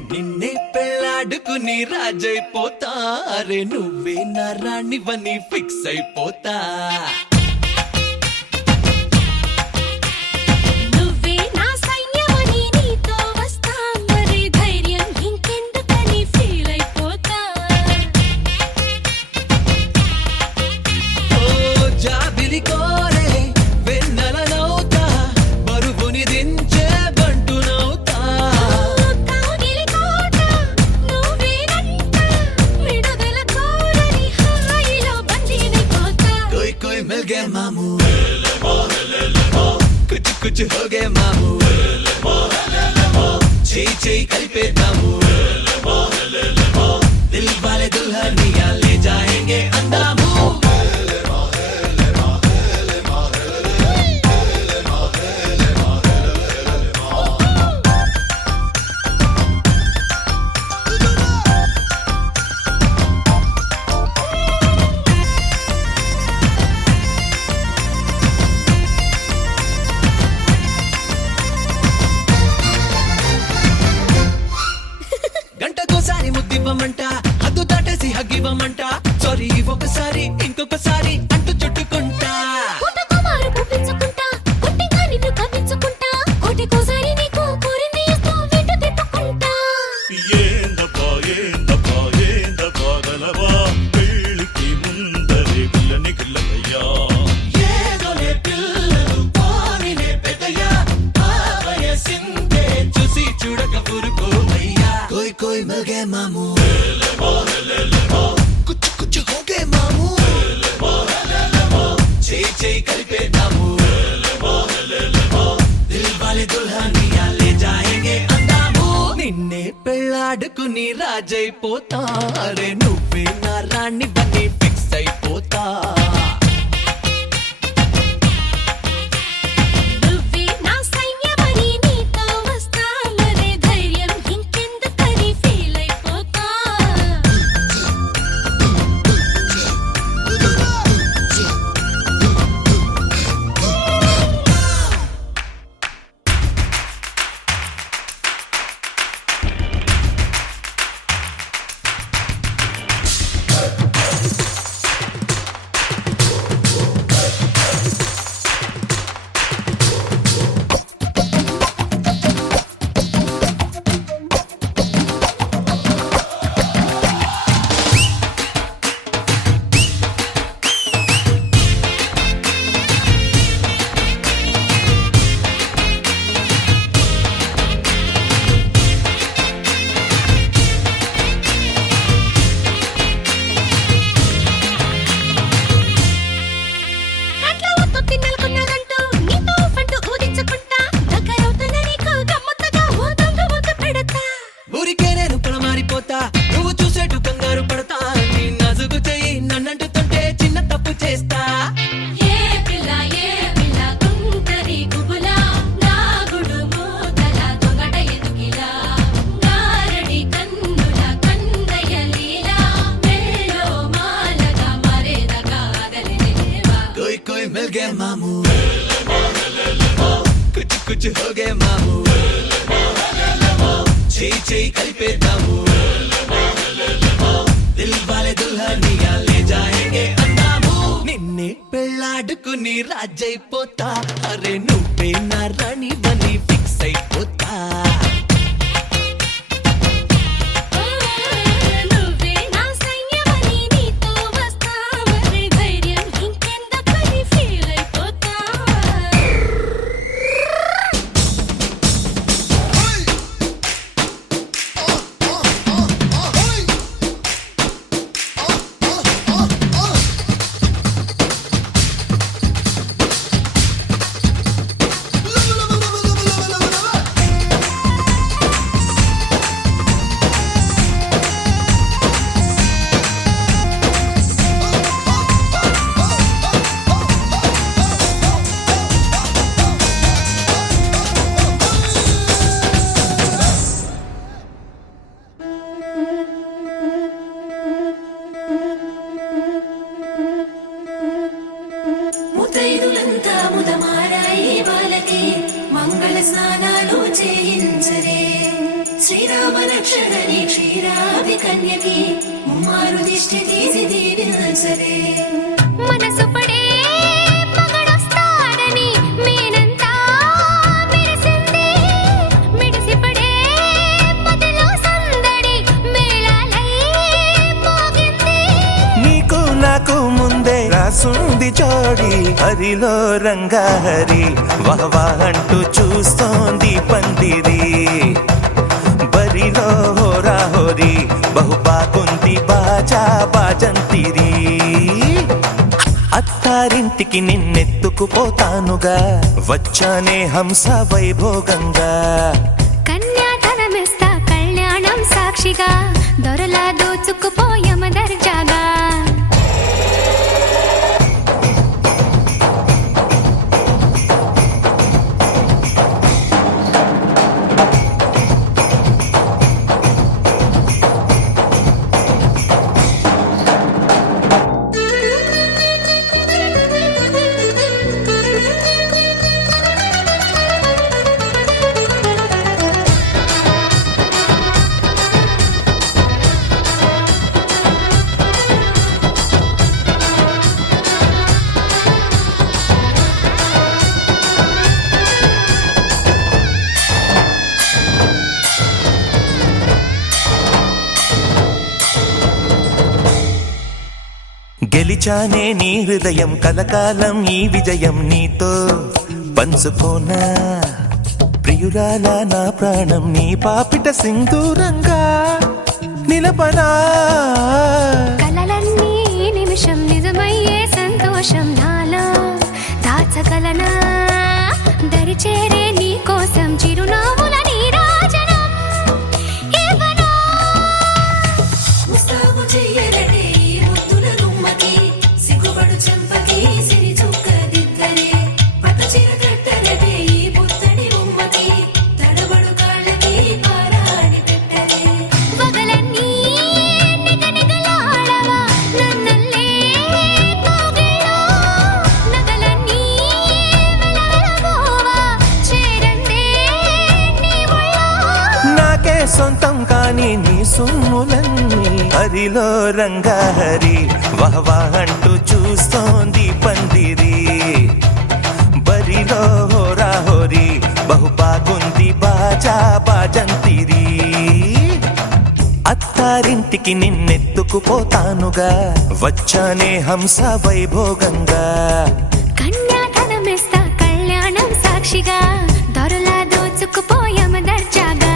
నిన్నే పెళ్ళాడుకుని రాజైపోతా అరే నువ్వే నా రాణివని ఫిక్స్ అయిపోతా నువ్వే నా సైన్యమని నీతో వస్తా మరి ధైర్యం ఇంకెందుకని ఫీల్ అయిపోతా ఓ జాబిలి కోరే వెన్నెలనవుతా బరువుని దించే బంటునవుతా కాగిలి కోట నువ్వేనంట విడుదల కోరని హాయిలో బందీనైపోతా कोई कोई मिल गया मामू कुछ कुछ हो गए मामू చేయి కలిపేద్దాము దిల్ వాలే దుల్హనియా లే జాయేంగే అందాము గంటకోసారి ముద్దివ్వమంట హద్దు దాటేసి హగ్గివ్వమంట సారీ ఒకసారి ఇంకొకసారి అంటూ చుట్టుకుంటా పుట్టకుమారు పువ్వించుకుంటా పుట్టిగా నిన్ను కవ్వించుకుంటా కోటికోసారి నీకు కోరింది ఇస్తూ వెంట తిప్పుకుంటా ఏందబ్బా ఏందబ్బా ఏందబ్బా గలవా పెళ్ళికి ముందరే పిల్లని గిల్లయ్యా ఏదోలే పిల్లలు పోనిలే పెద్దయ్యా ఆ వయసిందే చూసి చూడక ఊరుకోవయ్యా कोई कोई मिल गए मामू कुछ कुछ हो गए मामू చేయి కలిపేద్దాము దిల్ వాలే దుల్హనియా లే జాయేంగే అందాము నిన్నే పెళ్ళాడుకుని రాజైపోతా అరే నువ్వే నా రాణి బని ఫిక్స్ అయిపోతా నువ్వే నా సైన్యమని నీతో వస్తా మరి ధైర్యం ఇంకెందుకని ఫీల్ అయిపోతా అట్లా ఒత్తు తిన్నెలకున్నదంటూ నీతో పంటూ ఊదించుకుంటా దగ్గరవుతున్న నీకు గమ్మత్తుగా ఓ దొంగ ముద్దు పెడతా ఊరికే నేను పొలమారిపోతా నువ్వు చూసేటు కంగారు పడతా నీ నజుగు చెయ్యి నన్నంటుతుంటే చిన్న తప్పు చేస్తా ఏ పిల్ల గుంటరి గుబులా నా గుడు మూతల దొంగట ఎదుకిలా నారడి కన్నుల కందయ్య లీలా మెల్లో మాలగా మరేదగా ఆగలేవా कोई कोई मिल गए मामू कुछ कुछ हो गए मामू చేయి కలిపేద్దాము దిల్ వాలే దుల్హనియా లే జాయేంగే అందాము నిన్నే పెళ్ళాడుకుని రాజైపోతా అరే నువ్వే నా రాణి బని ఫిక్స్ అయిపోతా నువ్వే నా సైన్యమని నీతో వస్తా మరి ధైర్యం ఇంకెందుకని ఫీల్ అయిపోతా Love, love, love, love, సమరక్షణని క్షీరాది కన్యని ముమ్మారు దిష్టి తీసి దీవించరే మనసు పడే మగడొస్తాడని మేనంతా మెరిసింది మిడిసి పడే మదిలో సందడి మేళాలై మోగింది నీకు నాకు ముందే రాసుంది జోడి హరిలో రంగాహరి వహవా అంటూ చూస్తోంది పందిరి బరిలో హోరా హోరి బహు బాగుంది బాజా బాజంతిరి అత్తారింటికి నిన్నెత్తుకుపోతానుగా వచ్చానే హంస వైభోగంగా కన్యాధనమిస్తా కళ్యాణం సాక్షిగా దొరలా దోచుకుపోయమ దర్జాగా గెలిచానే నీ హృదయం కలకాలం ఈ విజయం నీతో పంచుకోనా ప్రియురాల నా ప్రాణం నీ పాపిట సింధూరంగా నిలపనా కలలన్నీ నిమిషం నిజమయ్యే సంతోషం నాలో దాచగలనా దరిచేరే నీ కోసం చిరునవ్వుల నీరాజనం ఇవ్వనా ముస్తాబు చెయ్యరటే ఈ ముద్దుల గుమ్మకి సిగ్గుపడు చెంపకి సిరి చుక్క దిద్దరే పట్ట చీర కట్టరటే ఈ పుత్తడి ఉమ్మకి తడబడు కాళ్ళకి పారాడి పెట్టరే పగలన్నీ నిగనిగలాడవా నన్నల్లే కోగిలో నగలన్నీ వెలవెలబోవా చేరందే నీ ఒళ్ళో నాకే సొంతం కాని నీ సొమ్ములన్నీ హరిలో రంగాహరి వహవా అంటూ చూస్తోంది పందిరి బరిలో హోరా హోరి బహు బాగుంది బాజా బాజంతిరి అత్తారింటికి నిన్నెత్తుకుపోతానుగా వచ్చానే హంస వైభోగంగా కన్యాధనమిస్తా కళ్యాణం సాక్షిగా దొరలా దోచుకుపోయమ దర్జాగా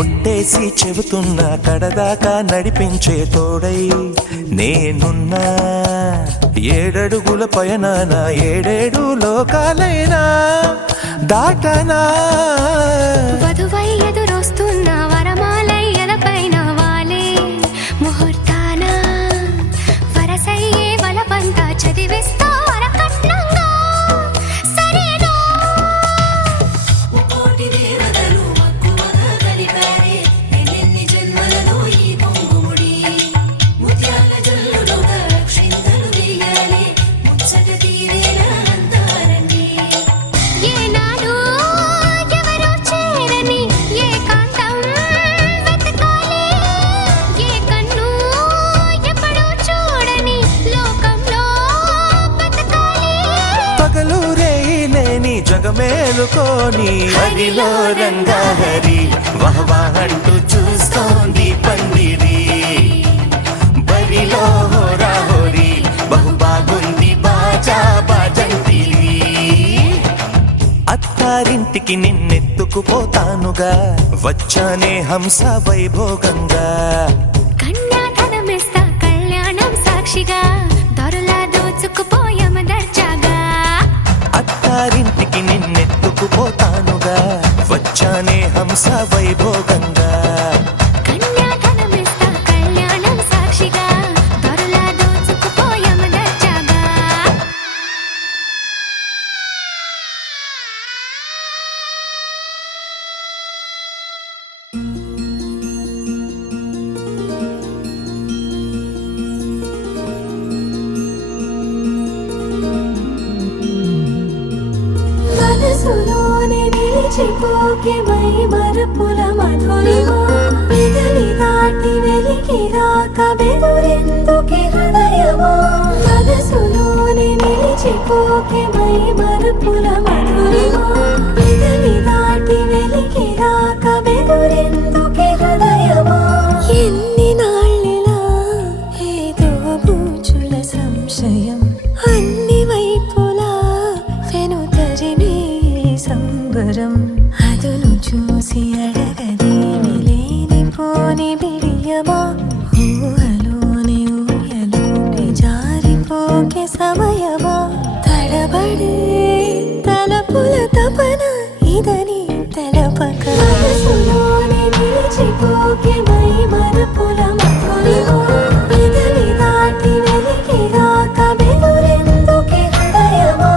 ఒట్టేసి చెబుతున్నా కడదాకా నడిపించే తోడై నేనున్నా ఏడడుగుల పయనాన ఏడేడు లోకాలైనా దాటనా వధువై ఎదురొస్తున్న వరమాలై ఎలపైన వాలే ముహూర్తాన వరసయ్యే వలపంతా చదివిస్తా వరకట్నంగా సరేనా కోటి దేవతలు మక్కువగా కలిపారే ఎన్నెన్ని జన్మలలో ఈ పొంగుముడి ముత్యాల జల్లులుగా క్షింతలు వేయాలి ముచ్చట తీరేలా అంతారండి ఏనాడు ఎవరో చేరని ఏకాంతం వెతకాలి ఏ కన్ను ఎప్పుడూ చూడని లోకంలో బతకాలి పగలు రేయిలేని జగమేలుకోని హరిలో రంగాహరి వహవా అంటూ చూస్తోంది పందిరి అత్తారింటికి నిన్నెత్తుకుపోతానుగా వచ్చానే హంస వైభోగంగా కన్యాధనమిస్తా కళ్యాణం సాక్షిగా దొరలా దోచుకుపోయామ దర్జాగా అత్తారింటికి నిన్నెత్తుకుపోతానుగా వచ్చానే హంస వైభోగంగా కన్యాధనమిస్తా కళ్యాణం సాక్షిగా దొరలా దోచుకుపోయామ దర్జాగా మనసులోనే నిలిచిపోకే మై మరపుల మధురిమా పెదవి దాటి వెలికి రాక బెదురెందుకే హృదయమా మనసులోనే నిలిచిపోకే మై మరపుల మధురిమా పెదవి దాటి వెలికి రాక బెదురెందుకే హృదయమా ఎన్ని నాళ్ళిలా ఏదో బూచుల సంశయం అన్ని వైపులా వెనుతరిమే సంబరం అదును చూసి అడగదేమి లేనిపోని బిడియమా ఊహలోని ఊయలోకి జారిపోకే సమయమా తడబడే తలపుల తపన ఇదని తెలపక మనసులోనే నిలిచిపోకే మై మరపుల మధురిమా పెదవి దాటి వెలికి రాక బెదురెందుకే హృదయమా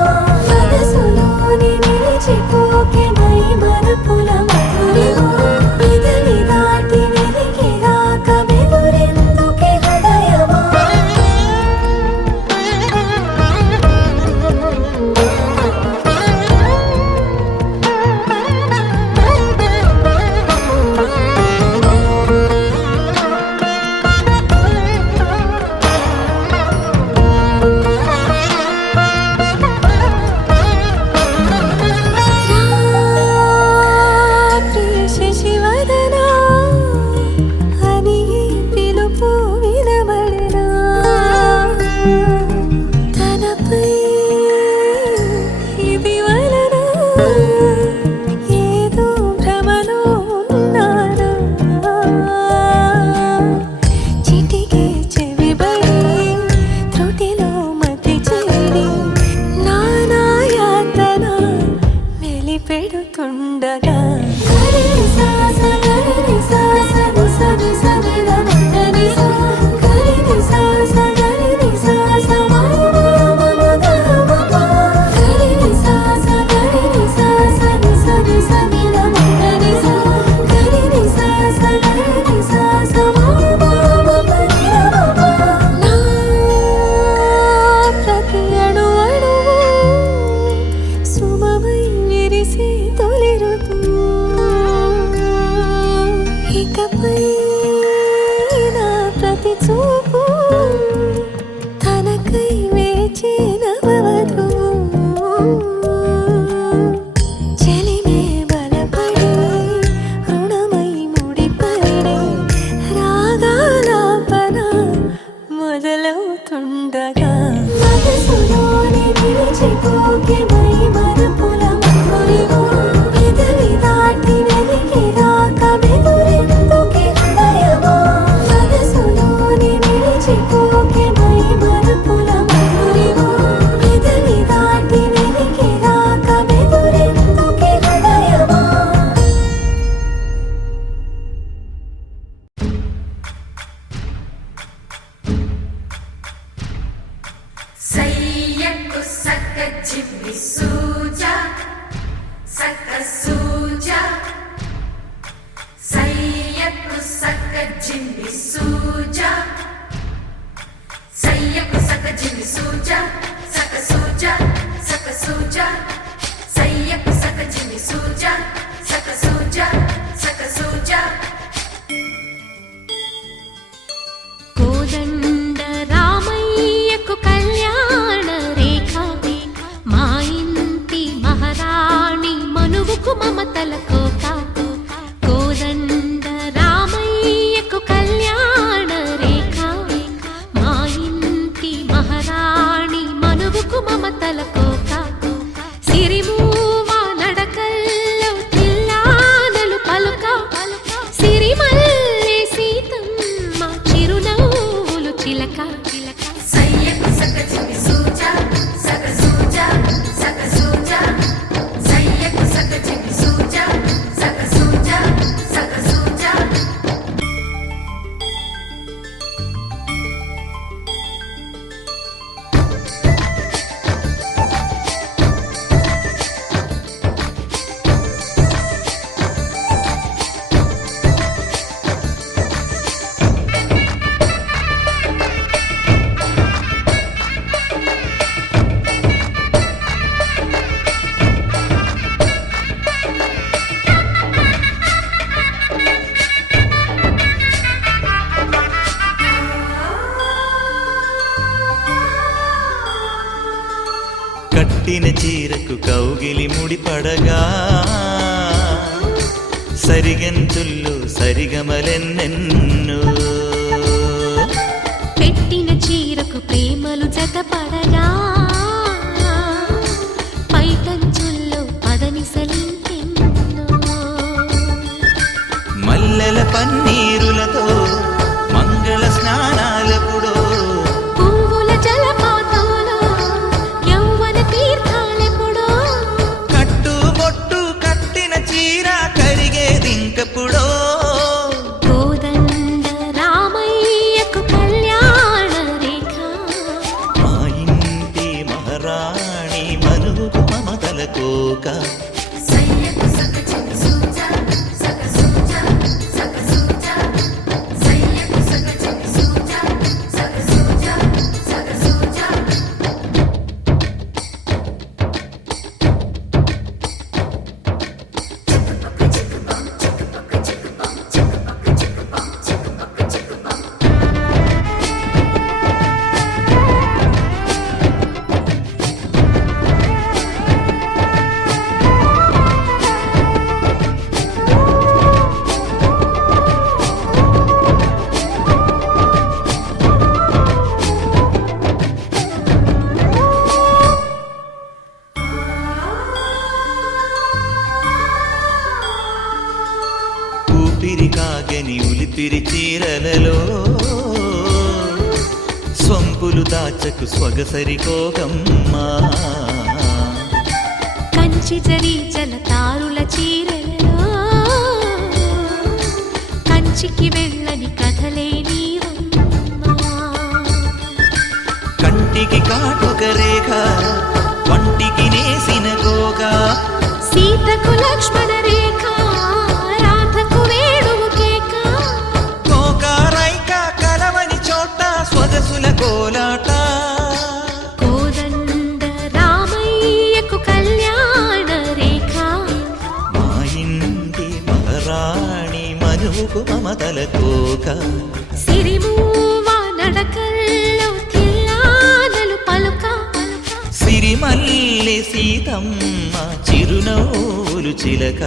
మనసులోనే నిలిచిపోకే మై మరపుల మధురిమా పెదవి దాటి వెలికి రాక బెదురెందుకే హృదయమా శశివదనా అని పిలుపు వినబడనా తనపై ఇది వలన ఏదో భ్రమలో ఉన్నానా చిటికే చెవిబడి త్రుటిలో మతి చేడి నానా యాతన వెలిపెడుతుండగా ప్రతి అణు అణువు సుమమై విరిసి తొలి ఋతువు ఇకపై నా ప్రతి చూపు తనకై వేచి నవవధువు చెలిమే బలపడి రుణమై ముడిపడి రాగాలాపన మొదలవుతుండగా మనసులోనే నిలిచిపోకే మై మరపుల మధురిమా పెదవి దాటి వెలికి రాక బెదురెందుకే హృదయమా మనసులోనే నిలిచిపోకే మై మరపుల మధురిమా పెదవి దాటి వెలికి రాక బెదురెందుకే హృదయమా సయ్యకు సక్క చిమ్మి సూజా సక్క సూజా సయ్యకు సక్క జిమ్మి సూజా సయ్యకు సక్క జిమ్మి సూజా సక్క సూజా సక్క సూజా సయ్యకు సక్క జిమ్మి సూజా సక్క సూజా సక్క సూజా కోదండ రామయ్యకు కళ్యాణ రేఖ మా ఇంటి మహ కట్టిన చీరకు కౌగిలి ముడిపడగా సరిగంతుల్లో సరిగమలెన్నెన్నో పెట్టిన చీరకు ప్రేమలు జతపడగా పైకంచుల్లో పదనిసలింకెన్నో మల్లెల పన్నీరులతో మంగళ స్నానాలెప్పుడో పువ్వుల జలపాతంలో యౌవన తీర్థాలెప్పుడో కట్టుబొట్టు కట్టిన చీర కరిగేదింకప్పుడో కోదండ రామయ్యకు కళ్యాణ రేఖ మా ఇంటి మహారాణి మనుకు మమతల కోక ఊపిరి కాగని ఉలిపిరి చీరలలో స్వంపులు దాచకు స్వగసరి కోగమ్మా కంచి జరి జలతారుల చీరలలో కంచికి వెళ్ళని కథలే నీవమ్మా కంటికి కాటుక రేఖ వంటికి నేసిన గోగా సీతకు లక్ష్మణ రేఖ రాధకు వేణువు కేక కోకారైక కలవని చోట స్వగసుల కోలాట కోదండ రామయ్యకు కళ్యాణ రేఖ మా ఇంటి మహారాణి మనుకు మమతల కోక సిరిమూవ నడకల్లో తిల్లానలు పలుక సిరిమల్లె సీతమ్మ చిరునవ్వులు చిలక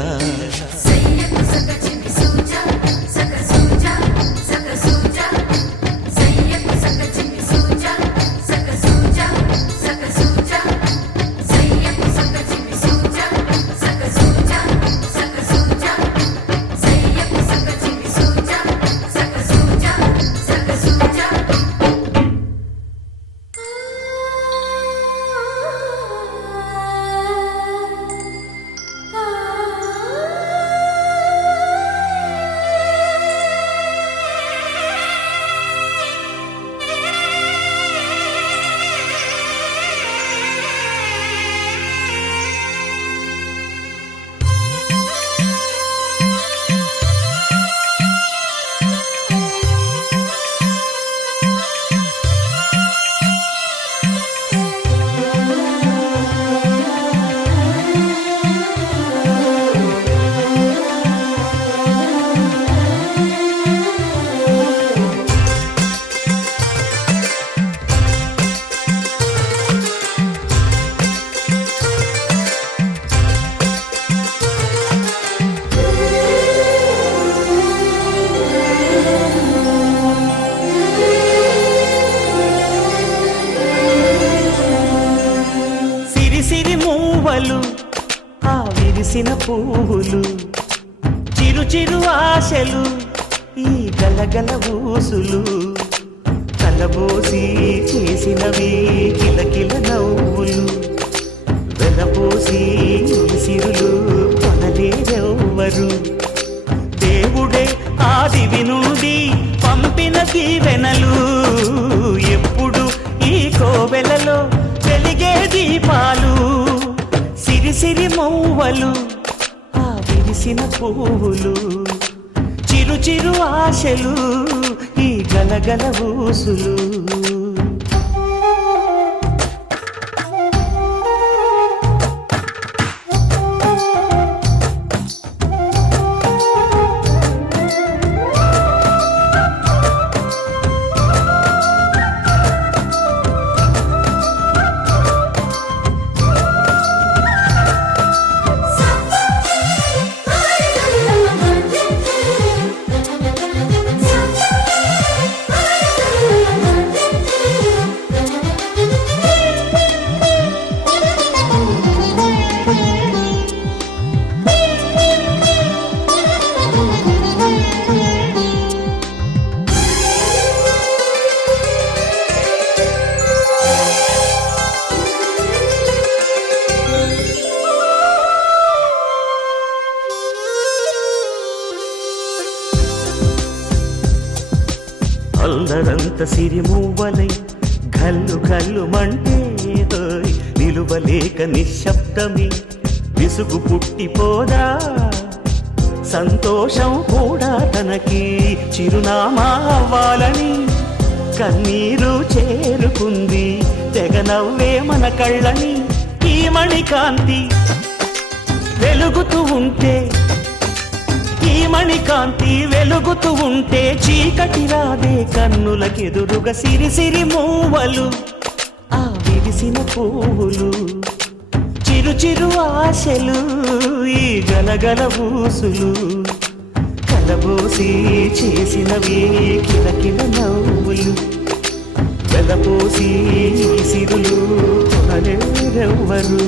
మూవలు ఆ విరిసిన పువ్వులు చిరు చిరు ఆశలు ఈ గలగల ఊసులు కలబోసి చేసినవి కిలకిల నవ్వులు వెలబోసి సిరులు కొనలేరెవ్వరు దేవుడే ఆదివి నుండి పంపిన దీవెనలు ఎప్పుడు ఈ కోవెలలో వెలిగే దీపాలు సిరి సిరి మౌవలు ఆ విరిసిన పువ్వులు చిరు చిరు ఆశలు ఈ గలగల ఊసులు కొందరంత సిరిమూవలై గల్లు గల్లు మంటే హోయ్ నిలువలేక నిశ్శబ్దమే విసుగు పుట్టిపోదా సంతోషం కూడా తనకి చిరునామా అవ్వాలని కన్నీరు చేరుకుంది తెగ నవ్వే మన కళ్ళని ఈ మణికాంతి వెలుగుతూ ఉంటే ఈ మణికాంతి వెలుగుతూ ఉంటే చీకటి రాదే కన్నులకెదురుగా సిరి సిరి మూవలు ఆ విరిసిన పువ్వులు చిరు చిరు ఆశలు ఈ గలగల ఊసులు కలబోసి చేసినవి కిలకిల నవ్వులు వెలపోసి సిరులు కొనలేరెవ్వరు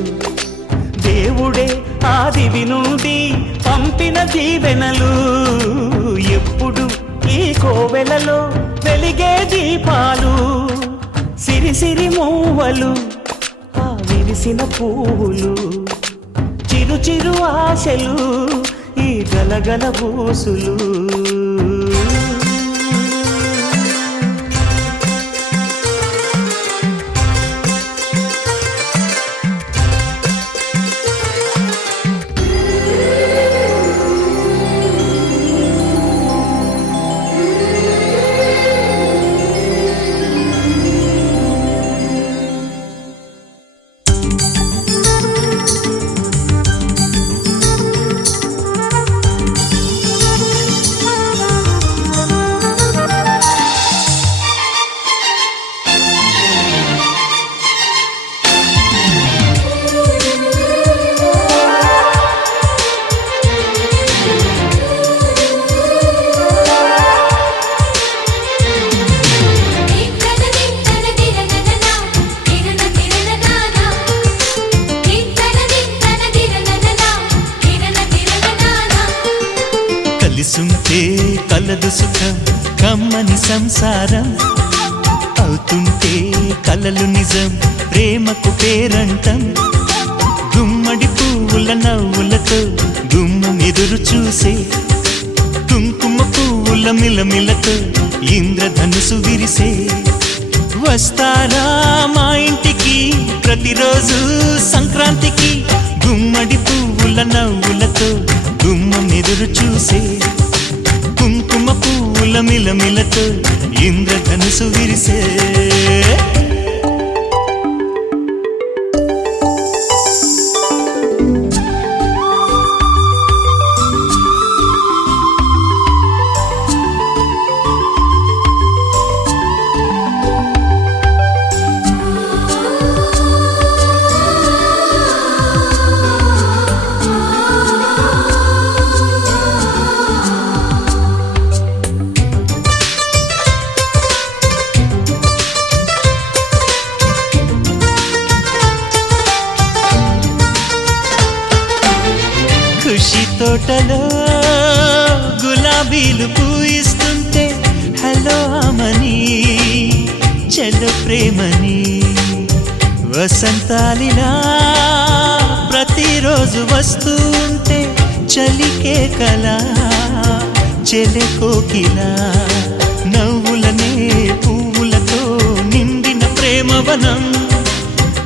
దేవుడే ఆదివి నుండి పంపిన దీవెనలు ఎప్పుడు ఈ కోవెలలో వెలిగే దీపాలు సిరి సిరి మూవలు ఆ విరిసిన పువ్వులు చిరు చిరు ఆశలు ఈ గలగల బూసులు కలిసుంటే కలదు సుఖం కమ్మని సంసారం అవుతుంటే కలలు నిజం ప్రేమకు పేరంటం గుమ్మడి పువ్వుల నవ్వులతో గుమ్మం ఎదురు చూసే కుంకుమ పువ్వుల మిలమిలతో ఇంద్రధనుసు విరిసే వస్తారా మా ఇంటికి ప్రతిరోజు సంక్రాంతికి గుమ్మడి పువ్వుల నవ్వులతో గుమ్మం ఎదురు చూసే కుంకుమ పువ్వుల మిలమిలతో ఇంద్రధనుసు విరిసే ఖుషి తోటలో గులాబీలు పూయిస్తుంటే హలో అమని చెల్లు ప్రేమని వసంతాలిలా ప్రతిరోజు వస్తూ ఉంటే చలికే కలా చెలె కోకిలా నవ్వులనే పువ్వులతో నిండిన ప్రేమవనం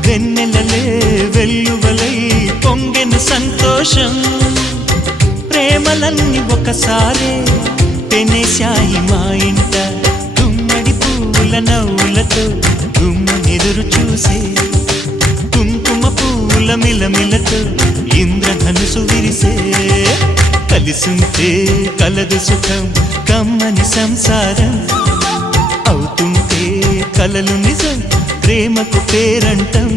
వెన్నెలలే వెల్లువలై పొంగెన సంతోషం ప్రేమలన్నీ ఒకసారే పెనేశాయి మా ఇంట గుమ్మడి పువ్వుల నవ్వులతో గుమ్మనెదురు చూసే కుంకుమ పువ్వుల మిలమిలతో ఇంద్రధనుసు విరిసే కలిసుంటే కలదు సుఖం కమ్మని సంసారం అవుతుంటే కలలు నిజం ప్రేమకు పేరంటం